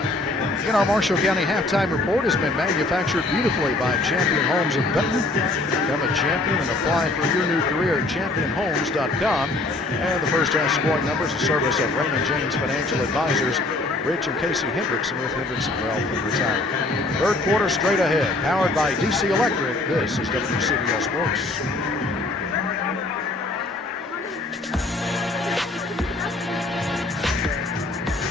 Again, our Marshall County Halftime Report has been manufactured beautifully by Champion Homes of Benton. Become a champion and apply for your new career at championhomes.com. And the first half scoring numbers, a service of Raymond James Financial Advisors, Rich and Casey Hendrickson with Hendrickson Wealth and Retirement. Third quarter straight ahead, powered by DC Electric. This is WCBL Sports.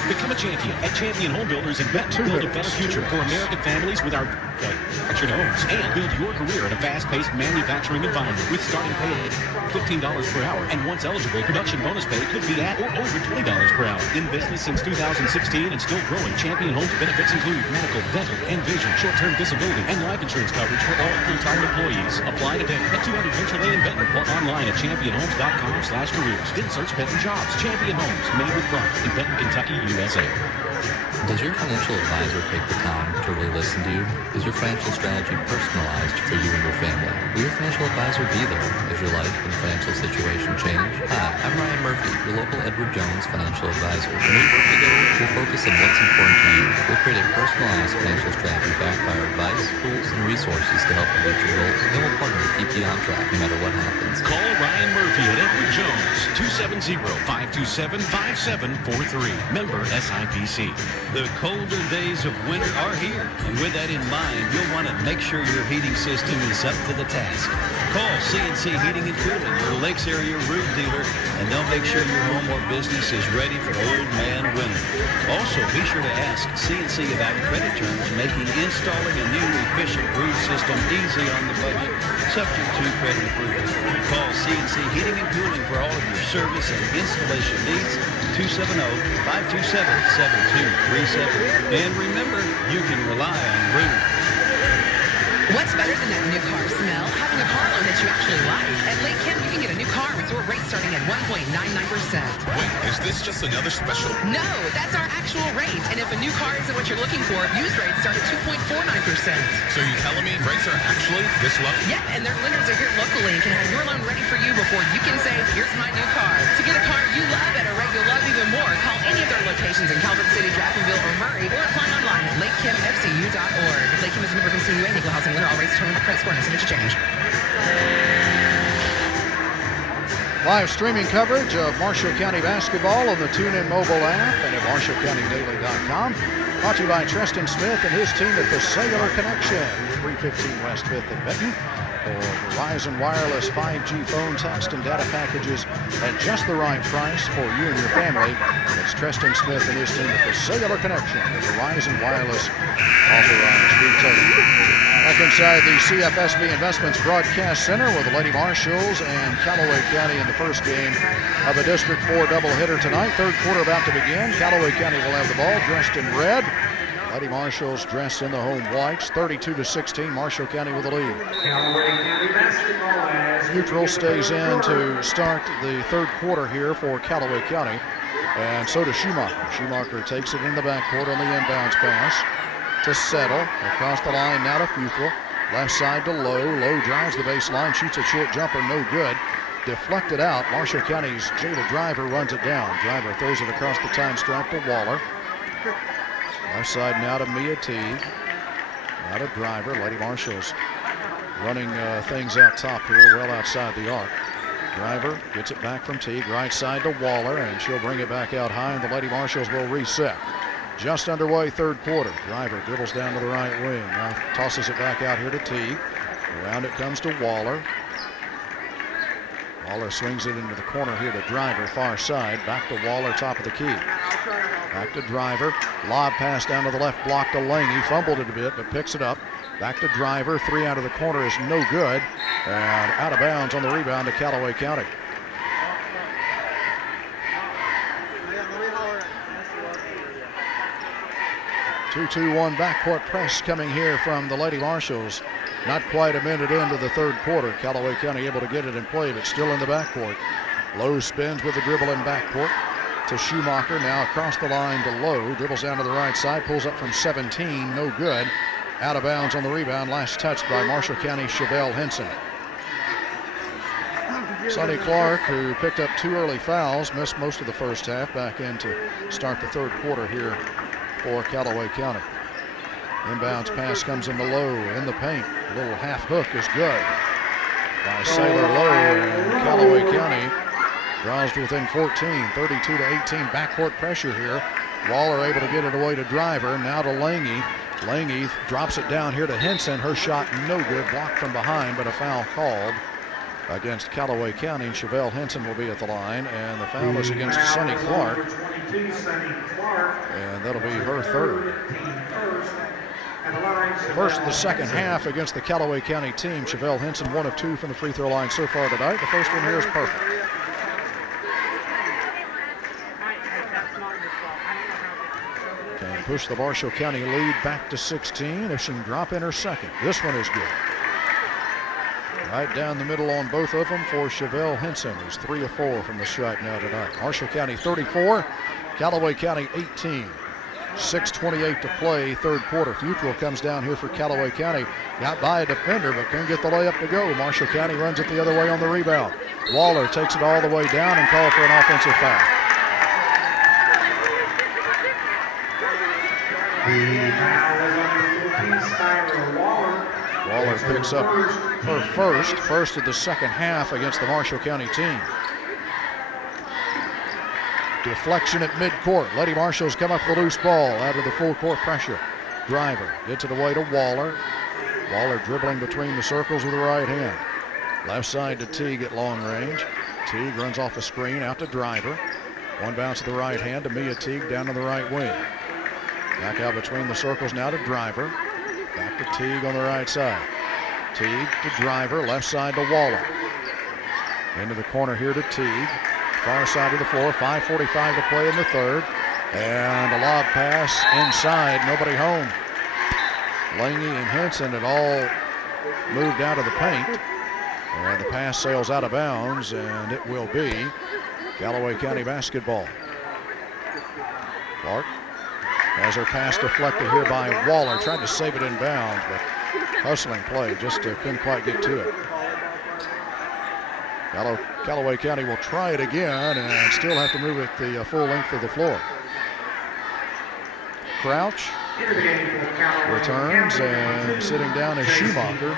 Become a champion at Champion Home Builders and Benton. Build a better future for American families with our manufactured homes and build your career in a fast-paced manufacturing environment with starting pay of $15 per hour. And once eligible, production bonus pay could be at or over $20 per hour. In business since 2016 and still growing, Champion Homes benefits include medical, dental, and vision, short-term disability, and life insurance coverage for all full-time employees. Apply today at 200 Venture Lane in Benton or online at championhomes.com/careers. Then search Benton Jobs. Champion Homes, made with pride in Benton, Kentucky, USA. Does your financial advisor take the time to really listen to you? Is your financial strategy personalized for you and your family? Will your financial advisor be there as your life and financial situation change? Hi, I'm Ryan Murphy, your local Edward Jones financial advisor. When we work together, we'll focus on what's important to you. We'll create a personalized financial strategy backed by our advice, tools, and resources to help you reach your goals. And we'll partner to keep you on track no matter what happens. Call Ryan Murphy at Edward Jones, 270-527-5743. Member SIPC. The colder days of winter are here, and with that in mind, you'll want to make sure your heating system is up to the task. Call CNC Heating and Cooling, your Lakes area roof dealer, and they'll make sure your home or business is ready for old man winter. Also, be sure to ask CNC about credit terms, making installing a new efficient roof system easy on the budget, subject to credit approval. Call CNC Heating and Cooling for all of your service and installation needs, 270-527-7237. And remember, you can rely on Roof. What's better than that new car smell? Having a car loan that you actually like. At Lake Kim, you can get a new car with your rate starting at 1.99%. Wait, is this just another special? No, that's our actual rate. And if a new car isn't what you're looking for, used rates start at 2.49%. So you're telling me rates are actually this low? Yep, and their lenders are here locally and can have your loan ready for you before you can say, here's my new car. To get a car you love at a rate you'll love even more, call any of their locations in Calvert City, Jacksonville, or Murray, or apply online at lakekimfcu.org. Lake Kim is a member of MCUA, Equal Housing Lender. All rates determined by credit score and subject to change. Live streaming coverage of Marshall County basketball on the TuneIn mobile app and at MarshallCountyDaily.com. Brought to you by Treston Smith and his team at the Cellular Connection, 315 West 5th in Benton. For Verizon Wireless 5G phone, text, and data packages at just the right price for you and your family. It's Treston Smith and his team at the Cellular Connection, the Verizon Wireless authorized retailer. Back inside the CFSB Investments Broadcast Center with the Lady Marshalls and Callaway County in the first game of a District 4 doubleheader tonight. Third quarter about to begin. Callaway County will have the ball, dressed in red. Lady Marshalls dressed in the home whites. 32-16, Marshall County with the lead. Neutral stays in to start the third quarter here for Callaway County, and so does Schumacher. Schumacher takes it in the backcourt on the inbounds pass to Settle. Across the line now to Fuqua. Left side to Lowe. Lowe drives the baseline, shoots a short jumper, no good. Deflected out. Marshall County's Jada Driver runs it down. Driver throws it across the time stripe to Waller. Left side now to Mia Teague. Now to Driver. Lady Marshalls running things out top here, well outside the arc. Driver gets it back from Teague. Right side to Waller, and she'll bring it back out high, and the Lady Marshalls will reset. Just underway, third quarter. Driver dribbles down to the right wing. Now tosses it back out here to Teague. Around it comes to Waller. Waller swings it into the corner here to Driver, far side. Back to Waller, top of the key. Back to Driver. Lob pass down to the left block to Lange. Fumbled it a bit, but picks it up. Back to Driver. Three out of the corner is no good. And out of bounds on the rebound to Callaway County. Two-2-1 backcourt press coming here from the Lady Marshalls. Not quite a minute into the third quarter. Callaway County able to get it in play, but still in the backcourt. Lowe spins with the dribble in backcourt to Schumacher. Now across the line to Lowe. Dribbles down to the right side. Pulls up from 17. No good. Out of bounds on the rebound. Last touched by Marshall County Chevelle Henson. Sonny Clark, who picked up two early fouls, missed most of the first half. Back in to start the third quarter here for Callaway County. Inbounds pass comes into Lowe in the paint. A little half hook is good by Sailor Lowe, and Callaway County draws to within 14, 32-18. Backcourt pressure here. Waller able to get it away to Driver. Now to Lange. Lange drops it down here to Henson. Her shot no good, blocked from behind, but a foul called against Callaway County. Chevelle Henson will be at the line, and the foul is against Sonny Clark. And that'll be her third. First of the second half against the Callaway County team. Chevelle Henson 1 of 2 from the free throw line so far tonight. The first one here is perfect. Can push the Marshall County lead back to 16 if she can drop in her second. This one is good. Right down the middle on both of them for Chevelle Henson, who's 3 of 4 from the stripe now tonight. Marshall County 34, Callaway County 18. 6:28 to play, third quarter. Futrell comes down here for Callaway County. Got by a defender, but couldn't get the layup to go. Marshall County runs it the other way on the rebound. Waller takes it all the way down and called for an offensive foul. The foul is on the 14, Skylar Waller. Waller picks up her first of the second half against the Marshall County team. Deflection at midcourt. Letty Marshall's come up with a loose ball out of the full court pressure. Driver gets it away to Waller. Waller dribbling between the circles with the right hand. Left side to Teague at long range. Teague runs off a screen out to Driver. One bounce to the right hand to Mia Teague down to the right wing. Back out between the circles now to Driver. Back to Teague on the right side. Teague to Driver, left side to Waller. Into the corner here to Teague. Far side of the floor, 5:45 to play in the third. And a lob pass inside, nobody home. Lange and Henson had all moved out of the paint. And the pass sails out of bounds, and it will be Callaway County basketball. Clark has her pass deflected here by Waller. Tried to save it in bounds, but hustling play, just couldn't quite get to it. Callaway County will try it again and still have to move it the full length of the floor. Crouch returns, and sitting down is Schumacher.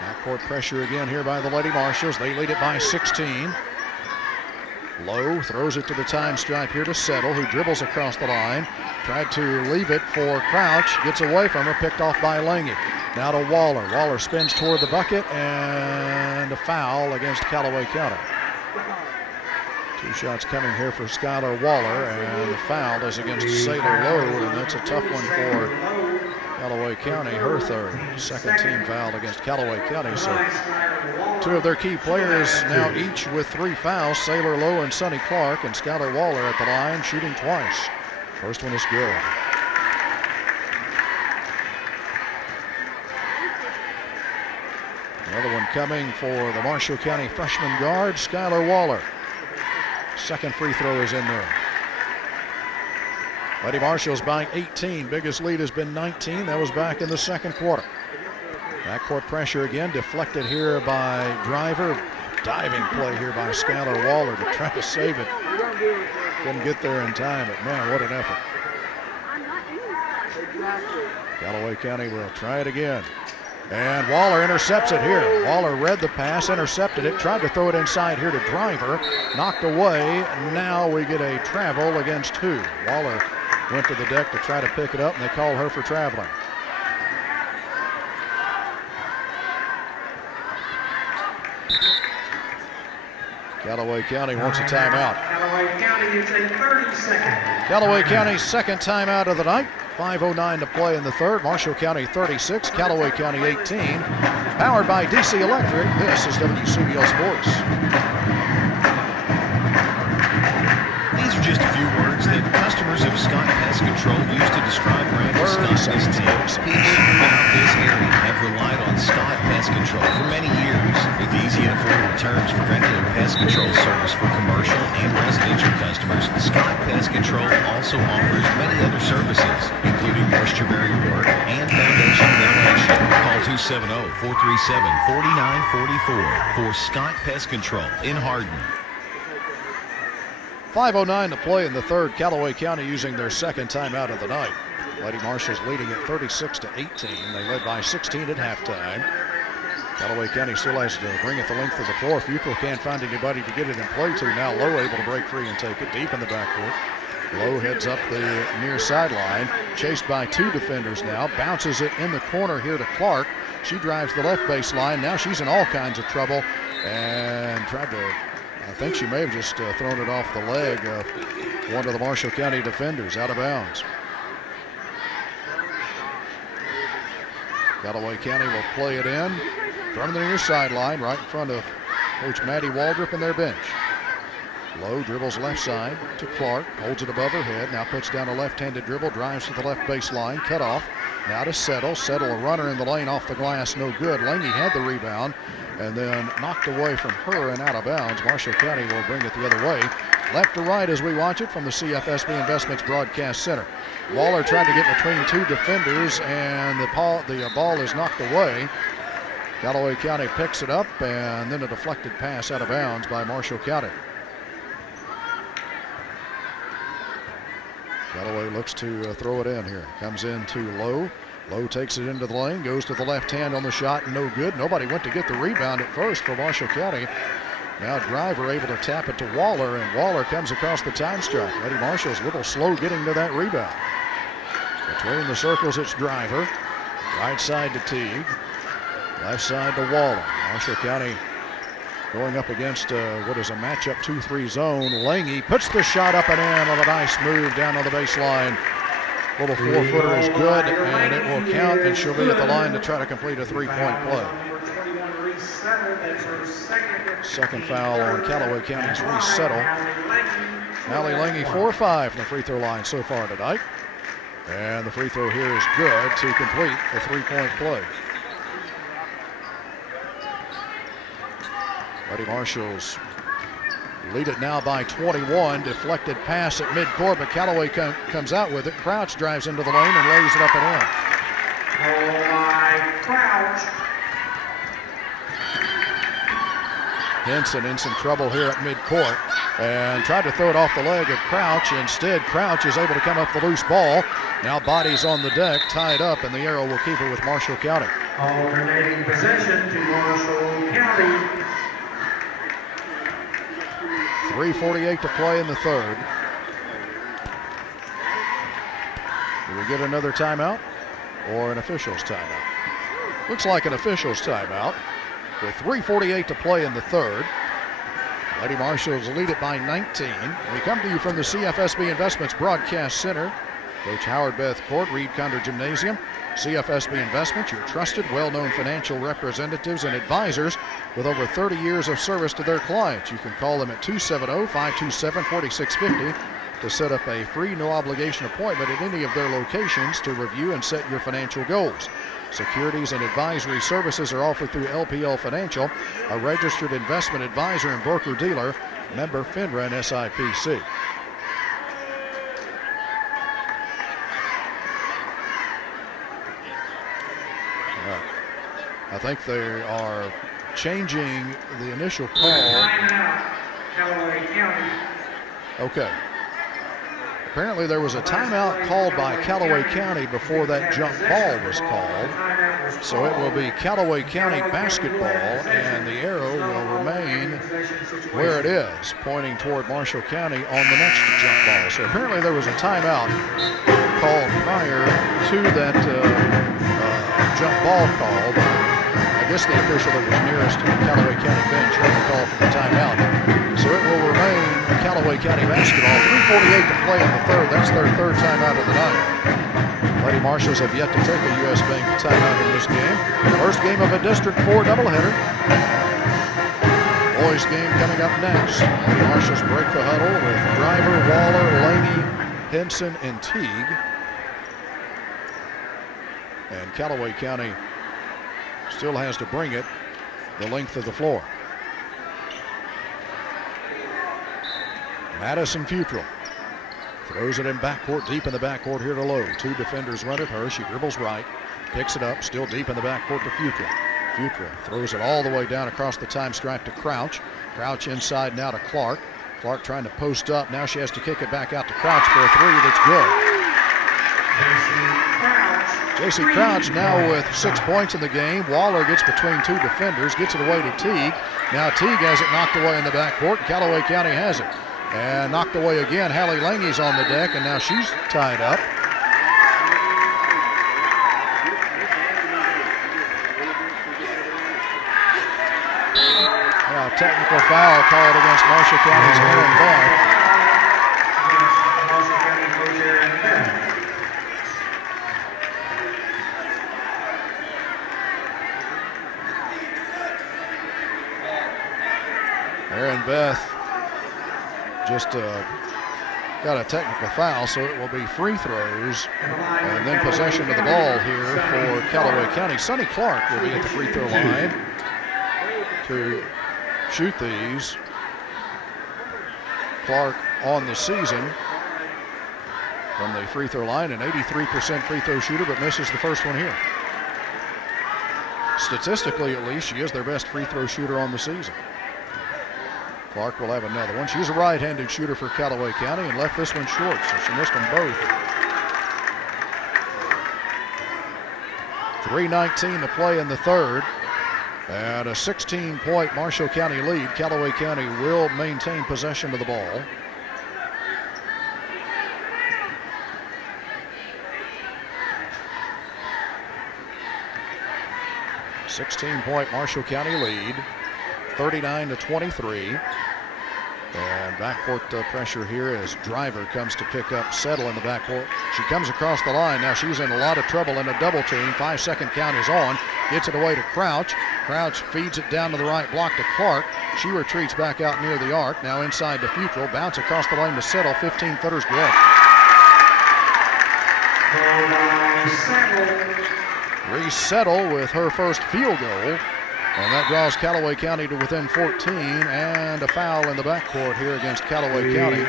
Backcourt pressure again here by the Lady Marshalls. They lead it by 16. Lowe throws it to the time stripe here to Settle, who dribbles across the line. Tried to leave it for Crouch. Gets away from her, picked off by Lange. Now to Waller. Waller spins toward the bucket, and a foul against Callaway County. Two shots coming here for Skylar Waller, and the foul is against Sailor Lowe, and that's a tough one for Callaway County, her third. Second team foul against Callaway County, so two of their key players now each with 3 fouls, Sailor Lowe and Sonny Clark, and Skylar Waller at the line shooting twice. First one is good. Another one coming for the Marshall County freshman guard, Skylar Waller. Second free throw is in there. Lady Marshall's by 18. Biggest lead has been 19. That was back in the second quarter. Backcourt pressure again, deflected here by Driver. Diving play here by Skylar Waller to try to save it. Couldn't get there in time, but man, what an effort. Callaway County will try it again. And Waller intercepts it here. Waller read the pass, intercepted it, tried to throw it inside here to Driver. Knocked away. Now we get a travel against who? Waller went to the deck to try to pick it up, and they call her for traveling. Callaway County wants a timeout. Callaway County is a 30-second. Callaway County's second timeout of the night. 5:09 to play in the third. Marshall County 36, Callaway County 18. Powered by DC Electric, this is WCBL Sports. These are just a few words that customers of Scott Pest Control use to describe Randall Scott's team. People throughout this area have relied on Scott Pest Control for many years. With easy and affordable terms for regular pest control service for commercial and residential customers, Scott Pest Control also offers many other services, including moisture barrier work and foundation demolition. Call 270-437-4944 for Scott Pest Control in Hardin. 5:09 to play in the third. Callaway County using their second timeout of the night. Lady Marshall's leading at 36-18. They led by 16 at halftime. Callaway County still has to bring it the length of the floor. Futrell can't find anybody to get it in play to. Now Lowe able to break free and take it deep in the backcourt. Lowe heads up the near sideline, chased by 2 defenders now. Bounces it in the corner here to Clark. She drives the left baseline. Now she's in all kinds of trouble and tried to, I think she may have just thrown it off the leg of one of the Marshall County defenders, out of bounds. Callaway County will play it in from the near sideline, right in front of Coach Maddie Waldrop and their bench. Lowe dribbles left side to Clark, holds it above her head, now puts down a left-handed dribble, drives to the left baseline, cut off. Now to Settle. Settle, a runner in the lane off the glass, no good. Lange had the rebound and then knocked away from her and out of bounds. Marshall County will bring it the other way. left to right as we watch it from the CFSB Investments Broadcast Center. Waller tried to get between two defenders, and the ball is knocked away. Callaway County picks it up, and then a deflected pass out of bounds by Marshall County. Callaway looks to throw it in here. Comes in to Lowe. Lowe takes it into the lane, goes to the left hand on the shot, no good. Nobody went to get the rebound at first for Marshall County. Now Driver able to tap it to Waller, and Waller comes across the time stripe. Eddie Marshall's a little slow getting to that rebound. Between the circles, it's Driver. Right side to Teague. Left side to Waller. Marshall County going up against what is a matchup 2-3 zone. Lange puts the shot up and in on a nice move down on the baseline. Little 4-footer is good, and it will count, and she'll be at the line to try to complete a three-point play. Second foul on Callaway County's resettle. Allie Lange 4-5 from the free throw line so far tonight. And the free throw here is good to complete the three-point play. Eddie Marshall's lead it now by 21. Deflected pass at midcourt, but Callaway comes out with it. Crouch drives into the lane and lays it up and in. Crouch. Henson in some trouble here at midcourt and tried to throw it off the leg of Crouch. Instead, Crouch is able to come up the loose ball. Now bodies on the deck, tied up, and the arrow will keep it with Marshall County. Alternating possession to Marshall County. 3:48 to play in the third. Do we get another timeout or an official's timeout? Looks like an official's timeout. With 3:48 to play in the third. Lady Marshalls lead it by 19. We come to you from the CFSB Investments Broadcast Center. Coach Howard Beth Court, Reed Condor Gymnasium. CFSB Investments, your trusted, well-known financial representatives and advisors with over 30 years of service to their clients. You can call them at 270-527-4650 to set up a free, no-obligation appointment at any of their locations to review and set your financial goals. Securities and advisory services are offered through LPL Financial, a registered investment advisor and broker-dealer, member FINRA and SIPC. I think they are changing the initial call. Timeout, Callaway County. Okay. Apparently there was a timeout called by Callaway County before that jump ball was called. So it will be Callaway County basketball, and the arrow will remain where it is, pointing toward Marshall County on the next jump ball. So apparently there was a timeout called prior to that jump ball call. I guess the official that was nearest to the Callaway County bench had the call for the timeout. So it will remain Callaway County basketball. 3:48 to play in the third. That's their third timeout of the night. Lady Marshalls have yet to take a U.S. Bank timeout in this game. First game of a District 4 doubleheader. Boys game coming up next. Lady Marshalls break the huddle with Driver, Waller, Lange, Henson, and Teague. And Callaway County still has to bring it the length of the floor. Madison Futrell throws it in backcourt, deep in the backcourt here to Lowe. Two defenders run at her. She dribbles right, picks it up, still deep in the backcourt to Futrell. Futrell throws it all the way down across the time stripe to Crouch. Crouch inside now to Clark. Clark trying to post up. Now she has to kick it back out to Crouch for a three that's good. J.C. Crouch now with 6 points in the game. Waller gets between two defenders, gets it away to Teague. Now Teague has it knocked away in the backcourt. Callaway County has it. And knocked away again. Hallie Lange's on the deck, and now she's tied up. Now a technical foul called against Marshall County's Aaron Beth. Aaron Beth just got a technical foul, so it will be free throws and then possession of the ball here for Callaway County. Sonny Clark will be at the free throw line to shoot these. Clark on the season from the free throw line, an 83% free throw shooter, but misses the first one here. Statistically, at least, she is their best free throw shooter on the season. Clark will have another one. She's a right-handed shooter for Callaway County and left this one short, so she missed them both. 3:19 to play in the third. And a 16-point Marshall County lead. Callaway County will maintain possession of the ball. .16-point Marshall County lead, 39-23. And backcourt pressure here as Driver comes to pick up Settle in the backcourt. She comes across the line. Now she's in a lot of trouble in a double team. 5-second count is on. Gets it away to Crouch. Crouch feeds it down to the right block to Clark. She retreats back out near the arc. Now inside to Futrell. Bounce across the lane to Settle. 15-footer's good. Reese Settle with her first field goal. And that draws Callaway County to within 14, and a foul in the backcourt here against Callaway County.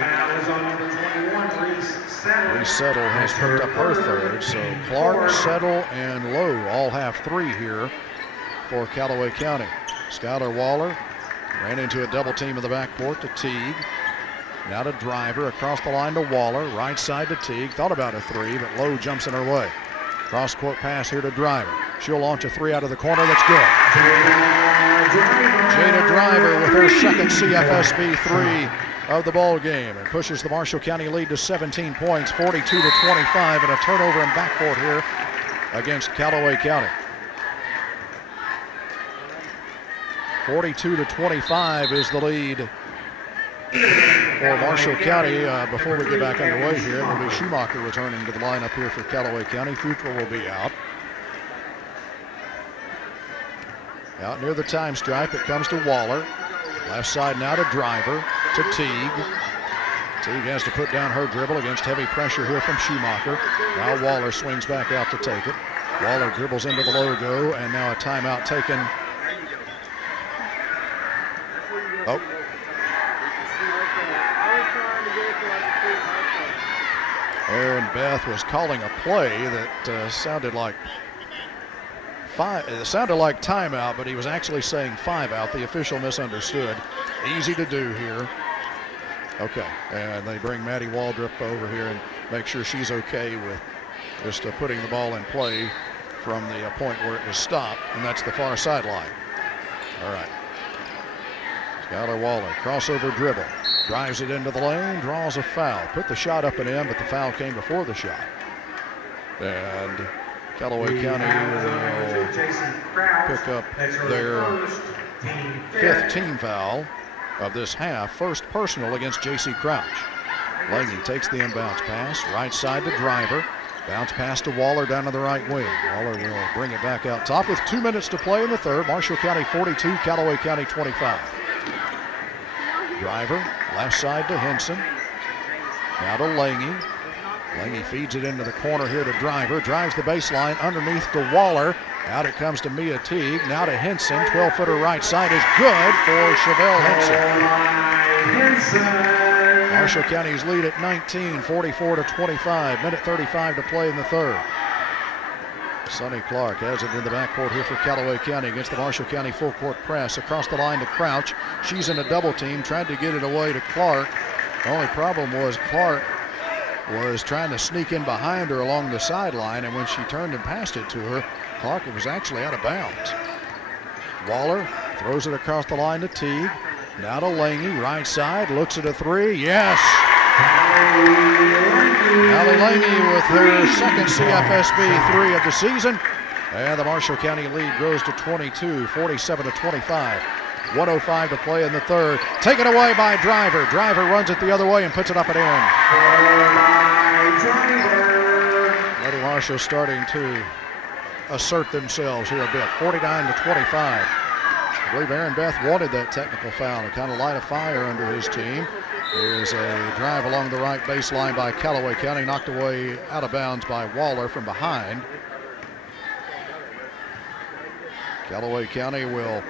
Reese Settle has picked up her third, so Clark, Settle, and Lowe all have 3 here for Callaway County. Skylar Waller ran into a double team in the backcourt to Teague. Now to Driver, across the line to Waller, right side to Teague. Thought about a 3, but Lowe jumps in her way. Cross-court pass here to Driver. She'll launch a 3 out of the corner. That's good. Jada Driver with her second CFSB 3 of the ball game and pushes the Marshall County lead to 17 points, 42-25, and a turnover in backcourt here against Callaway County. 42-25 is the lead for Marshall County. Before we get back underway here, it will be Schumacher returning to the lineup here for Callaway County. Futrell will be out. Out near the time stripe, it comes to Waller. Left side now to Driver, to Teague. Teague has to put down her dribble against heavy pressure here from Schumacher. Now Waller swings back out to take it. Waller dribbles into the logo, and now a timeout taken. Oh. Aaron Beth was calling a play that sounded like timeout, but he was actually saying 5 out. The official misunderstood. Easy to do here. Okay, and they bring Maddie Waldrop over here and make sure she's okay with just putting the ball in play from the point where it was stopped, and that's the far sideline. All right. Skylar Waller, crossover dribble, drives it into the lane, draws a foul. Put the shot up and in, but the foul came before the shot. And Callaway County will pick up their 5th team foul of this half. First personal against J.C. Crouch. Langy takes the inbounds pass, right side to Driver. Bounce pass to Waller down to the right wing. Waller will bring it back out top with 2 minutes to play in the third. Marshall County 42, Callaway County 25. Driver, left side to Henson. Now to Langy. Langy feeds it into the corner here to Driver. Drives the baseline underneath to Waller. Out it comes to Mia Teague. Now to Henson. 12-footer right side is good for Chevelle Henson. Marshall County's lead at 19, 44-25. Minute 35 to play in the third. Sonny Clark has it in the backcourt here for Callaway County against the Marshall County full court press. Across the line to Crouch. She's in a double team, tried to get it away to Clark. The only problem was Clark was trying to sneak in behind her along the sideline, and when she turned and passed it to her, Clark was actually out of bounds. Waller throws it across the line to Teague. Now to Langy, right side, looks at a 3. Yes! Allie Langy with her second CFSB 3 of the season. And the Marshall County lead grows to 22, 47-25. 1:05 to play in the third. Taken away by Driver. Driver runs it the other way and puts it up and in. Lady Marshall starting to assert themselves here a bit. 49-25. I believe Aaron Beth wanted that technical foul to kind of light a fire under his team. There's a drive along the right baseline by Callaway County, knocked away out of bounds by Waller from behind. Callaway County will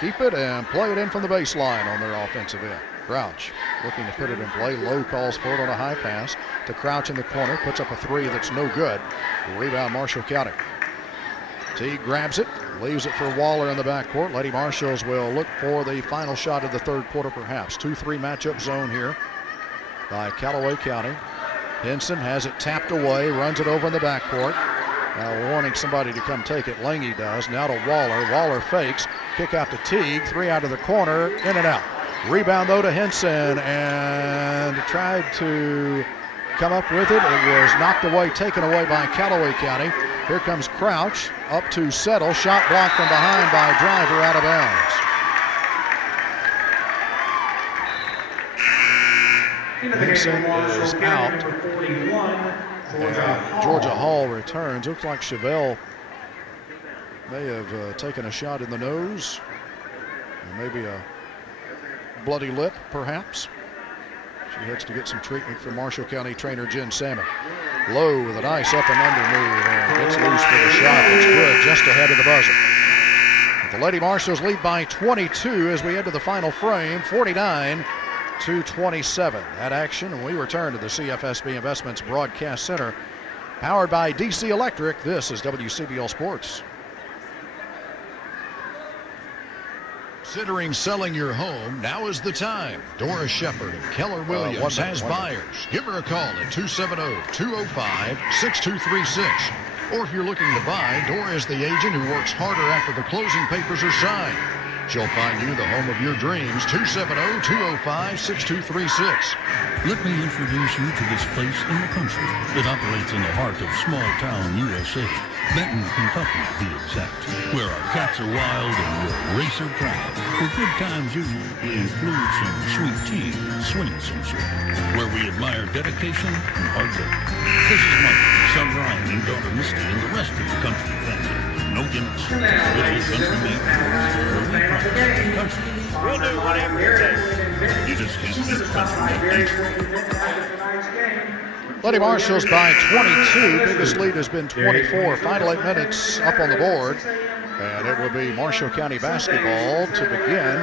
keep it and play it in from the baseline on their offensive end. Crouch looking to put it in play. Lowe calls for it on a high pass to Crouch in the corner. Puts up a three that's no good. Rebound Marshall County. Teague grabs it, leaves it for Waller in the backcourt. Lady Marshalls will look for the final shot of the third quarter perhaps. 2-3 matchup zone here by Callaway County. Henson has it tapped away, runs it over in the backcourt. Now wanting somebody to come take it. Lange does. Now to Waller. Waller fakes. Kick out to Teague. Three out of the corner. In and out. Rebound though to Henson, and tried to come up with it. It was knocked away, taken away by Callaway County. Here comes Crouch up to settle. Shot blocked from behind by Driver, out of bounds. Henson is out. And Georgia Hall returns. Looks like Chevelle may have taken a shot in the nose. And maybe a bloody lip, perhaps. She heads to get some treatment from Marshall County trainer Jen Salmon. Lowe with a nice up and under move and gets loose for the shot. It's good, just ahead of the buzzer. The Lady Marshalls lead by 22 as we head to the final frame, 49-27. That action, and we return to the CFSB Investments Broadcast Center. Powered by DC Electric, this is WCBL Sports. Considering selling your home, now is the time. Dora Shepard of Keller Williams has buyers. Give her a call at 270-205-6236. Or if you're looking to buy, Dora is the agent who works harder after the closing papers are signed. She'll find you the home of your dreams, 270-205-6236. Let me introduce you to this place in the country that operates in the heart of small-town USA. Benton, Kentucky, to be exact, where our cats are wild and we're racer proud. Where good times usually include some sweet tea and swinging some sort. Where we admire dedication and hard work. This is Mike, son Ryan, and daughter Misty, and the rest of the country family. No gimmicks, just little country meat. Where we promise country. We'll do whatever it takes. You just can't beat country. Lady Marshalls by 22. Biggest lead has been 24. Final 8 minutes up on the board. And it will be Marshall County basketball to begin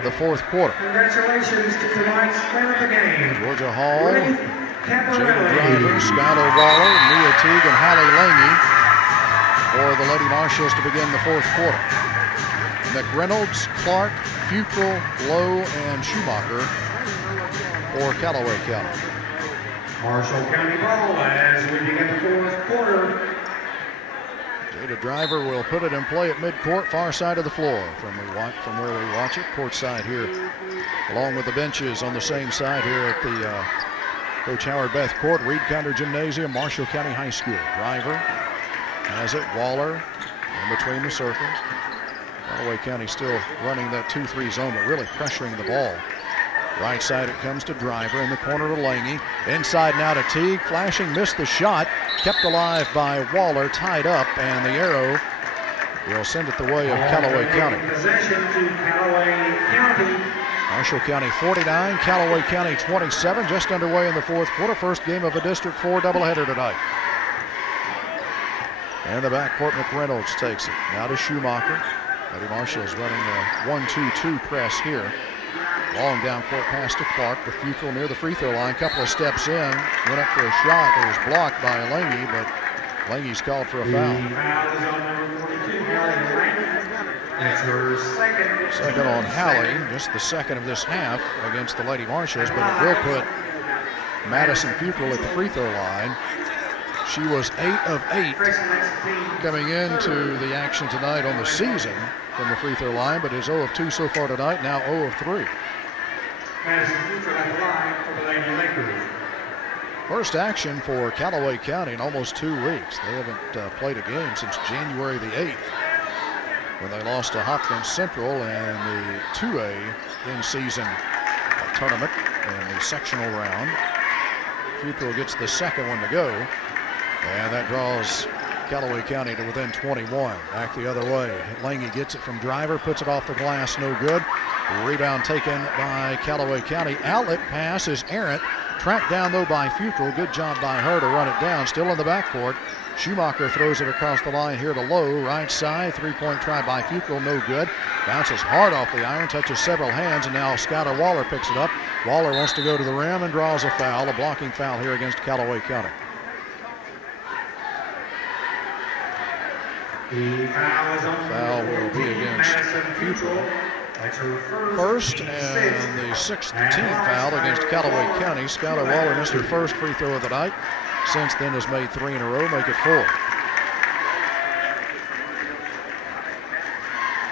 the fourth quarter. Congratulations to tonight's winner of the game. Georgia Hall, Jada Driver, Skylar Waller, Mia Teague, and Hallie Lange for the Lady Marshalls to begin the fourth quarter. McReynolds, Clark, Fuqua, Lowe, and Schumacher for Callaway County. Marshall County ball as we begin the fourth quarter. Jada Driver will put it in play at midcourt, far side of the floor from where we watch it. Court side here, along with the benches on the same side here at the Coach Howard Beth Court, Reed Counter Gymnasium, Marshall County High School. Driver has it, Waller in between the circles. Callaway County still running that 2-3 zone, but really pressuring the ball. Right side it comes to Driver, in the corner to Lange. Inside now to Teague, flashing, missed the shot. Kept alive by Waller, tied up, and the arrow will send it the way of Callaway County. Possession to Callaway County. Marshall County 49, Callaway County 27, just underway in the fourth quarter. First game of a District 4 doubleheader tonight. And the backcourt, McReynolds takes it. Now to Schumacher. Lady Marshall's running a 1-2-2 press here. Long down court pass to Clark. The Fuqua near the free throw line. Couple of steps in. Went up for a shot. It was blocked by Lange, but Lange's called for a foul. The foul is on number 42, Hallie Lange. That's her second. Second on Hallie. Just the second of this half against the Lady Marshalls, but it will put Madison Fuqua at the free throw line. She was 8 of 8 coming into the action tonight on the season from the free throw line, but is 0 of 2 so far tonight, now 0 of 3. Madison Fuqua at the line for the Lady Lakers. First action for Callaway County in almost 2 weeks. They haven't played a game since January the 8th when they lost to Hopkins Central in the 2A in-season tournament in the sectional round. Fuqua gets the second one to go. And that draws Callaway County to within 21. Back the other way. Lange gets it from Driver, puts it off the glass, no good. Rebound taken by Callaway County. Outlet pass is errant. Tracked down though by Fuqua. Good job by her to run it down. Still in the backcourt. Schumacher throws it across the line here to Lowe, right side. Three-point try by Futrell, no good. Bounces hard off the iron, touches several hands, and now Skylar Waller picks it up. Waller wants to go to the rim and draws a foul, a blocking foul here against Callaway County. The foul will be against Futrell. First and the sixth team foul against Callaway County. Skylar Waller missed her first free throw of the night. Since then has made 3 in a row, make it 4.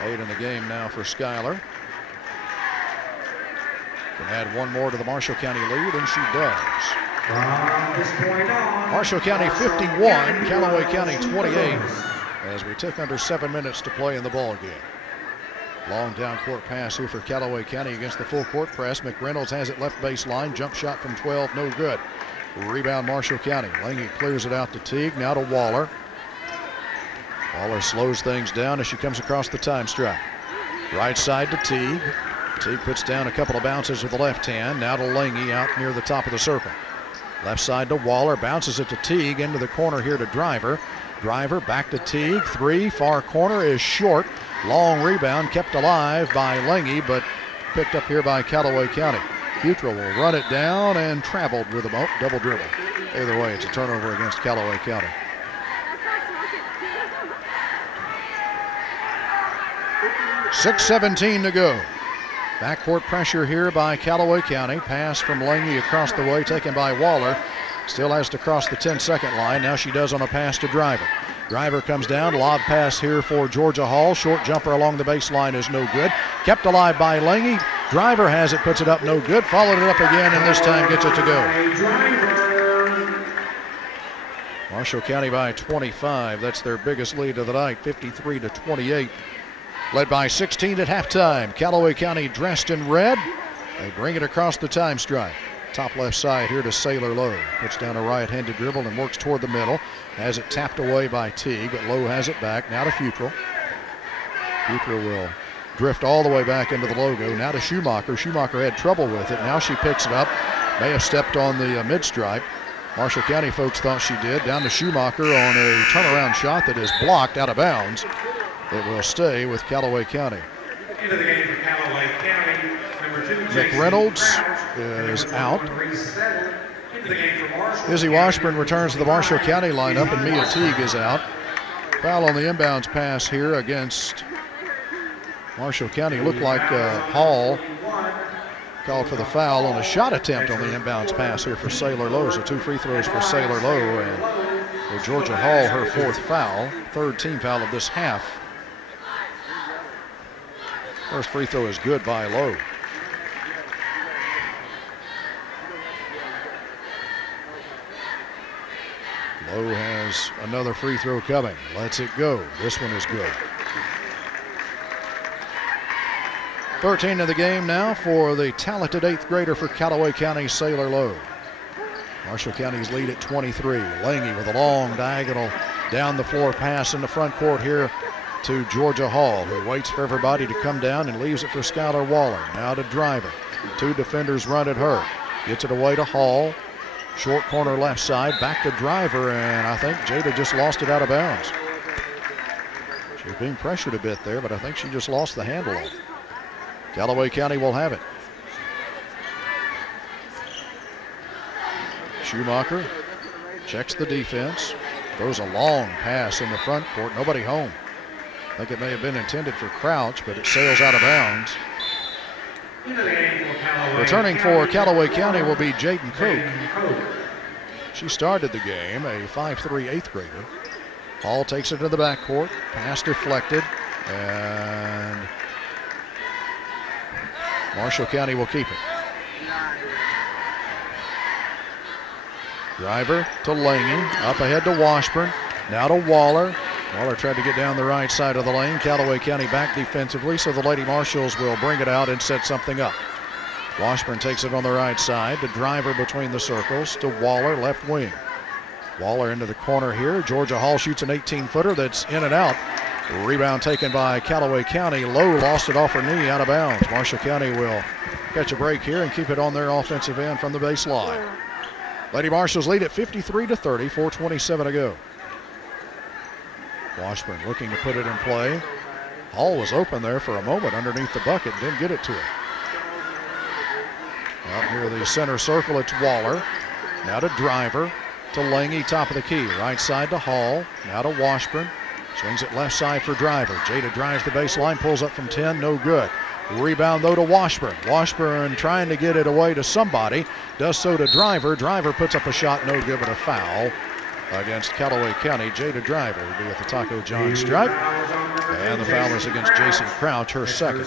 8 in the game now for Skylar. Can add one more to the Marshall County lead, and she does. Marshall County 51, Callaway County 28, as we took under 7 minutes to play in the ball game. Long down court pass here for Callaway County against the full court press. McReynolds has it left baseline. Jump shot from 12, no good. Rebound Marshall County. Lange clears it out to Teague, now to Waller. Waller slows things down as she comes across the time stripe. Right side to Teague. Teague puts down a couple of bounces with the left hand. Now to Lange out near the top of the circle. Left side to Waller, bounces it to Teague, into the corner here to Driver. Driver back to Teague, 3, far corner is short. Long rebound kept alive by Lange, but picked up here by Callaway County. Futrell will run it down and traveled with a double dribble. Either way, it's a turnover against Callaway County. .6:17 to go. Backcourt pressure here by Callaway County. Pass from Lange across the way, taken by Waller. Still has to cross the 10-second line. Now she does on a pass to Driver. Driver comes down, lob pass here for Georgia Hall. Short jumper along the baseline is no good. Kept alive by Lange. Driver has it, puts it up, no good. Followed it up again, and this time gets it to go. Marshall County by 25. That's their biggest lead of the night, 53-28. Led by 16 at halftime. Callaway County dressed in red. They bring it across the time stripe. Top left side here to Sailor Lowe. Puts down a right-handed dribble and works toward the middle. Has it tapped away by Teague, but Lowe has it back. Now to Futrell. Futrell will drift all the way back into the logo. Now to Schumacher. Schumacher had trouble with it. Now she picks it up. May have stepped on the mid-stripe. Marshall County folks thought she did. Down to Schumacher on a turnaround shot that is blocked out of bounds. It will stay with Callaway County. Into the game for Callaway County, number 2, McReynolds is out. Izzy Washburn returns to the Marshall County lineup, and Mia Teague is out. Foul on the inbounds pass here against Marshall County. Looked like Hall called for the foul on a shot attempt on the inbounds pass here for Sailor Lowe. So 2 free throws for Sailor Lowe, and for Georgia Hall, her 4th foul, 3rd team foul of this half. First free throw is good by Lowe. Lowe has another free throw coming. Lets it go. This one is good. 13 in the game now for the talented 8th grader for Callaway County, Sailor Lowe. Marshall County's lead at 23. Lange with a long diagonal down the floor pass in the front court here to Georgia Hall, who waits for everybody to come down and leaves it for Skylar Waller. Now to Driver. 2 defenders run at her. Gets it away to Hall. Short corner left side, back to Driver, and I think Jada just lost it out of bounds. She was being pressured a bit there, but I think she just lost the handle on it. Callaway County will have it. Schumacher checks the defense, throws a long pass in the front court, nobody home. I think it may have been intended for Crouch, but it sails out of bounds. Returning for Callaway County will be Jaden Koch. She started the game, a 5'3" 8th grader. Hall takes it to the backcourt, pass deflected, and Marshall County will keep it. Driver to Lange, up ahead to Washburn, now to Waller. Waller tried to get down the right side of the lane. Callaway County back defensively, so the Lady Marshalls will bring it out and set something up. Washburn takes it on the right side to Driver between the circles to Waller, left wing. Waller into the corner here. Georgia Hall shoots an 18-footer that's in and out. Rebound taken by Callaway County. Lowe lost it off her knee, out of bounds. Marshall County will catch a break here and keep it on their offensive end from the baseline. Lady Marshalls lead at 53-30, 4:27 to go. Washburn looking to put it in play. Hall was open there for a moment underneath the bucket, didn't get it to him. Out near the center circle, it's Waller. Now to Driver, to Lange, top of the key. Right side to Hall, now to Washburn. Swings it left side for Driver. Jada drives the baseline, pulls up from 10, no good. Rebound though to Washburn. Washburn trying to get it away to somebody. Does so to Driver. Driver puts up a shot, no good, but a foul against Callaway County. Jada Driver will be at the Taco John stripe. And the foul is against J.C. Crouch, her second.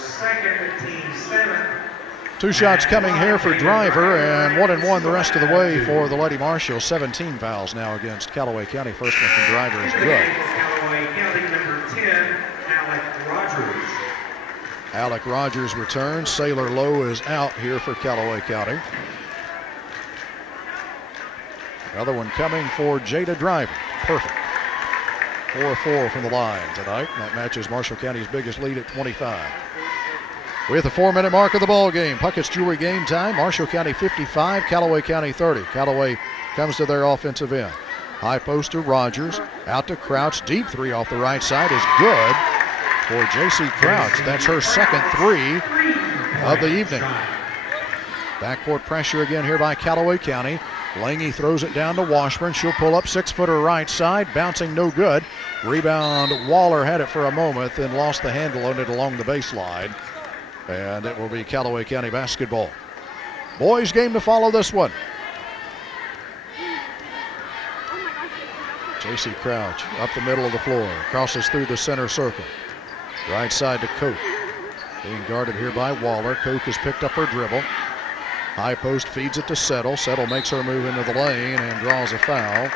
2 shots coming here for Driver, and 1-1 the rest of the way for the Lady Marshals. 17 fouls now against Callaway County. First one from Driver is good. Callaway County, number 10, Alec Rogers. Alec Rogers returns. Sailor Lowe is out here for Callaway County. Another one coming for Jada Driver. Perfect. 4-4 from the line tonight. That matches Marshall County's biggest lead at 25. We're at the 4-minute mark of the ball game. Puckett's Jewelry game time. Marshall County 55, Callaway County 30. Callaway comes to their offensive end. High post to Rogers. Out to Crouch. Deep three off the right side is good for J.C. Crouch. That's her second 3 of the evening. Backcourt pressure again here by Callaway County. Lange throws it down to Washburn. She'll pull up 6-footer right side. Bouncing no good. Rebound. Waller had it for a moment, then lost the handle on it along the baseline. And it will be Callaway County basketball. Boys game to follow this one. J.C. Crouch up the middle of the floor. Crosses through the center circle. Right side to Koch. Being guarded here by Waller. Koch has picked up her dribble. High post feeds it to Settle. Settle makes her move into the lane and draws a foul.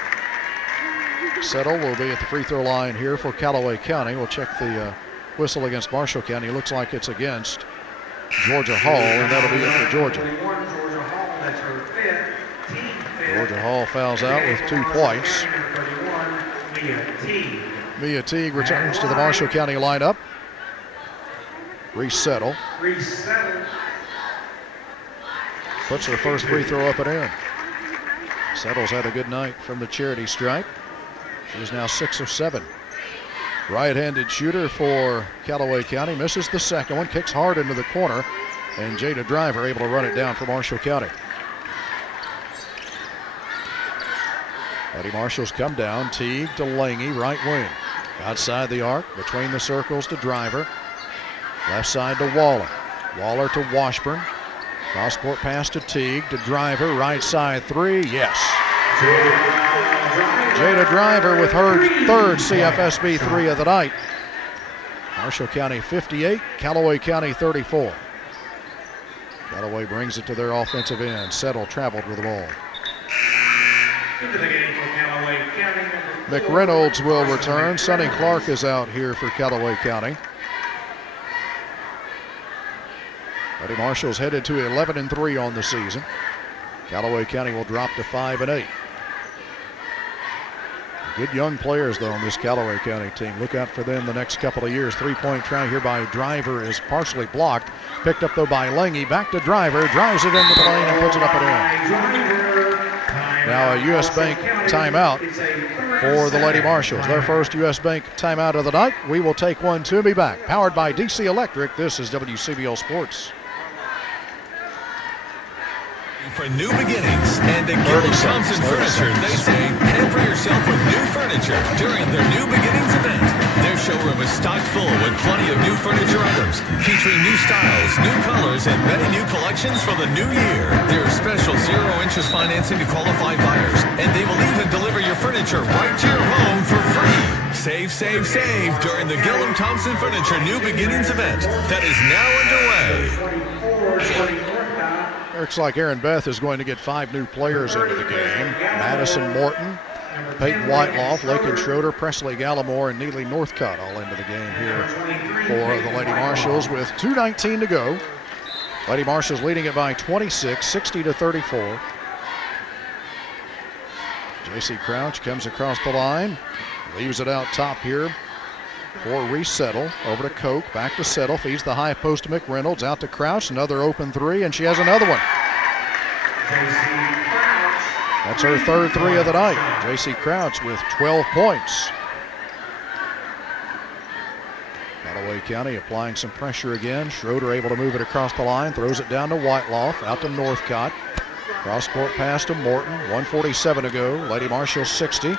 Settle will be at the free throw line here for Callaway County. We'll check the whistle against Marshall County. Looks like it's against Georgia Hall, and that'll be it for Georgia. Georgia Hall fouls out with 2 points. Mia Teague returns to the Marshall County lineup. Reese Settle puts her first free throw up and in. Settle's had a good night from the charity stripe. She's now 6 of 7. Right-handed shooter for Callaway County. Misses the second one. Kicks hard into the corner. And Jada Driver able to run it down for Marshall County. Lady Marshals come down. Teague to Lange, right wing. Outside the arc, between the circles to Driver. Left side to Waller. Waller to Washburn. Cross-court pass to Teague to Driver. Right side 3. Yes. Jada Driver with her third CFSB 3 of the night. Marshall County 58, Callaway County 34. Callaway brings it to their offensive end. Settle traveled with the ball. Into the game for Callaway County. McReynolds will return. Sonny Clark is out here for Callaway County. Lady Marshals headed to 11-3 on the season. Callaway County will drop to 5-8. Good young players, though, on this Callaway County team. Look out for them the next couple of years. 3-point try here by Driver is partially blocked. Picked up, though, by Lange. Back to Driver. Drives it into the lane and puts it up and in. Now a U.S. Bank timeout for the Lady Marshals. Their first U.S. Bank timeout of the night. We will take one to be back. Powered by DC Electric. This is WCBL Sports. For new beginnings and at Gillis Thompson Furniture, they say pamper yourself with new furniture during their New Beginnings event. Their showroom is stocked full with plenty of new furniture items featuring new styles, new colors, and many new collections for the new year. There is special 0-interest financing to qualified buyers, and they will even deliver your furniture right to your home for free. Save, save, save during the Gillum Thompson Furniture New Beginnings event that is now underway. Looks like Aaron Beth is going to get 5 new players into the game. Madison Morton, Peyton Whiteloff, Lakin Schroeder, Presley Gallimore, and Neely Northcutt all into the game here for the Lady Marshals with 2:19 to go. Lady Marshals leading it by 26, 60-34. J.C. Crouch comes across the line, leaves it out top here for Reese Settle. Over to Koch, back to Settle, feeds the high post to McReynolds, out to Crouch, another open 3, and she has another one. That's her third 3 of the night. J.C. Crouch with 12 points. Callaway County applying some pressure again. Schroeder able to move it across the line, throws it down to Whiteloff, out to Northcott. Cross-court pass to Morton, 1:47 to go. Lady Marshall 60.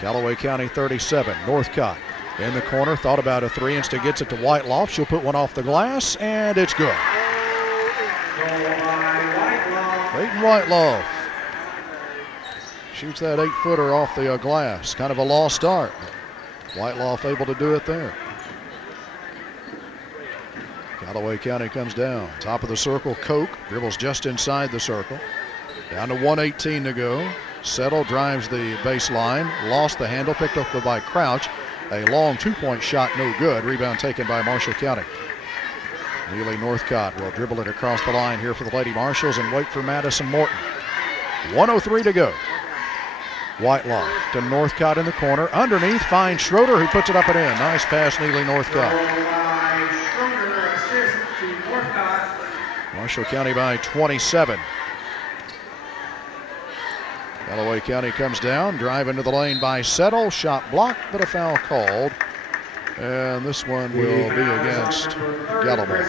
Callaway County 37. Northcott in the corner, thought about a three, instead gets it to Whiteloff. She'll put one off the glass, and it's good. Peyton Whiteloff shoots that 8-footer off the glass. Kind of a lost start. Whiteloff able to do it there. Callaway County comes down. Top of the circle, Koch dribbles just inside the circle. Down to 1:18 to go. Settle drives the baseline. Lost the handle, picked up by Crouch. A long two-point shot, no good. Rebound taken by Marshall County. Neely Northcott will dribble it across the line here for the Lady Marshalls and wait for Madison Morton. 1:03 to go. Whitelock to Northcott in the corner. Underneath finds Schroeder, who puts it up and in. Nice pass, Neely Northcott. Marshall County by 27. Callaway County comes down, drive into the lane by Settle. Shot blocked, but a foul called. And this one will be against Gallimore.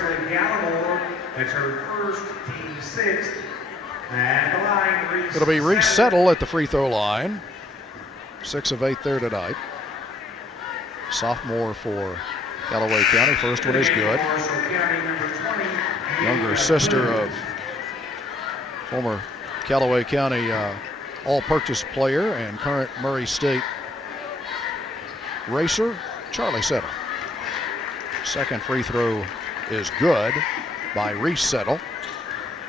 That's her first, team sixth. And the line, It'll be Reese Settle at the free throw line. 6 of 8 there tonight. Sophomore for Callaway County. First one is good. Younger sister of former Callaway County all-purchase player and current Murray State racer, Charlie Settle. Second free throw is good by Reese Settle.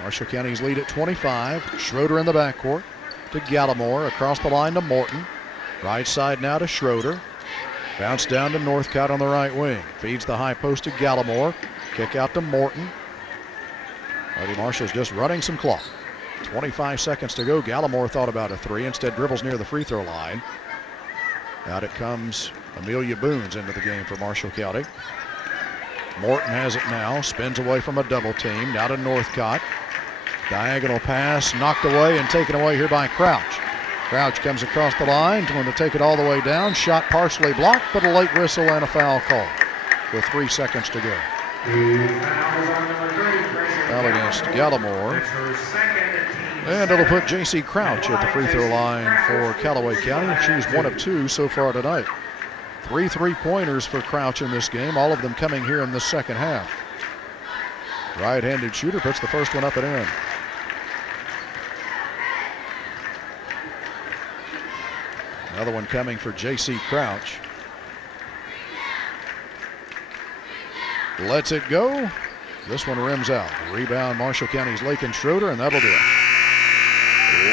Marshall County's lead at 25. Schroeder in the backcourt to Gallimore. Across the line to Morton. Right side now to Schroeder. Bounce down to Northcott on the right wing. Feeds the high post to Gallimore. Kick out to Morton. Lady Marshall's just running some clock. 25 seconds to go. Gallimore thought about a three. Instead dribbles near the free throw line. Out it comes Amelia Boones into the game for Marshall County. Morton has it now. Spins away from a double team. Now to Northcott. Diagonal pass knocked away and taken away here by Crouch. Crouch comes across the line, going to take it all the way down. Shot partially blocked, but a late whistle and a foul call with 3 seconds to go. Foul against Gallimore. And it'll put J.C. Crouch at the free throw line for Callaway County. She's 1 of 2 so far tonight. 3 3-pointers for Crouch in this game, all of them coming here in the second half. Right-handed shooter puts the first one up and in. Another one coming for J.C. Crouch. Lets it go. This one rims out. Rebound Marshall County's Lakin Schroeder, and that'll do it.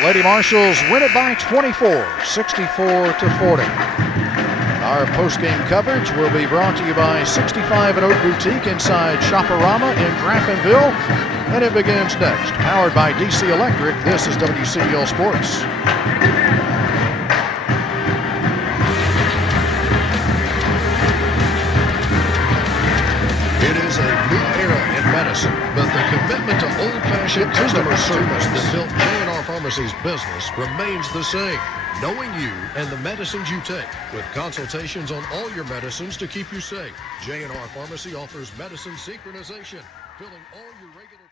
Lady Marshalls win it by 24, 64-40. Our post-game coverage will be brought to you by 65 and Oak Boutique inside Shopperama in Graftonville, and it begins next. Powered by DC Electric, this is WCBL Sports. It is a new era in medicine, but the commitment to old-fashioned customer service that built J&R Pharmacy's business remains the same. Knowing you and the medicines you take, with consultations on all your medicines to keep you safe. J&R Pharmacy offers medicine synchronization, filling all your regular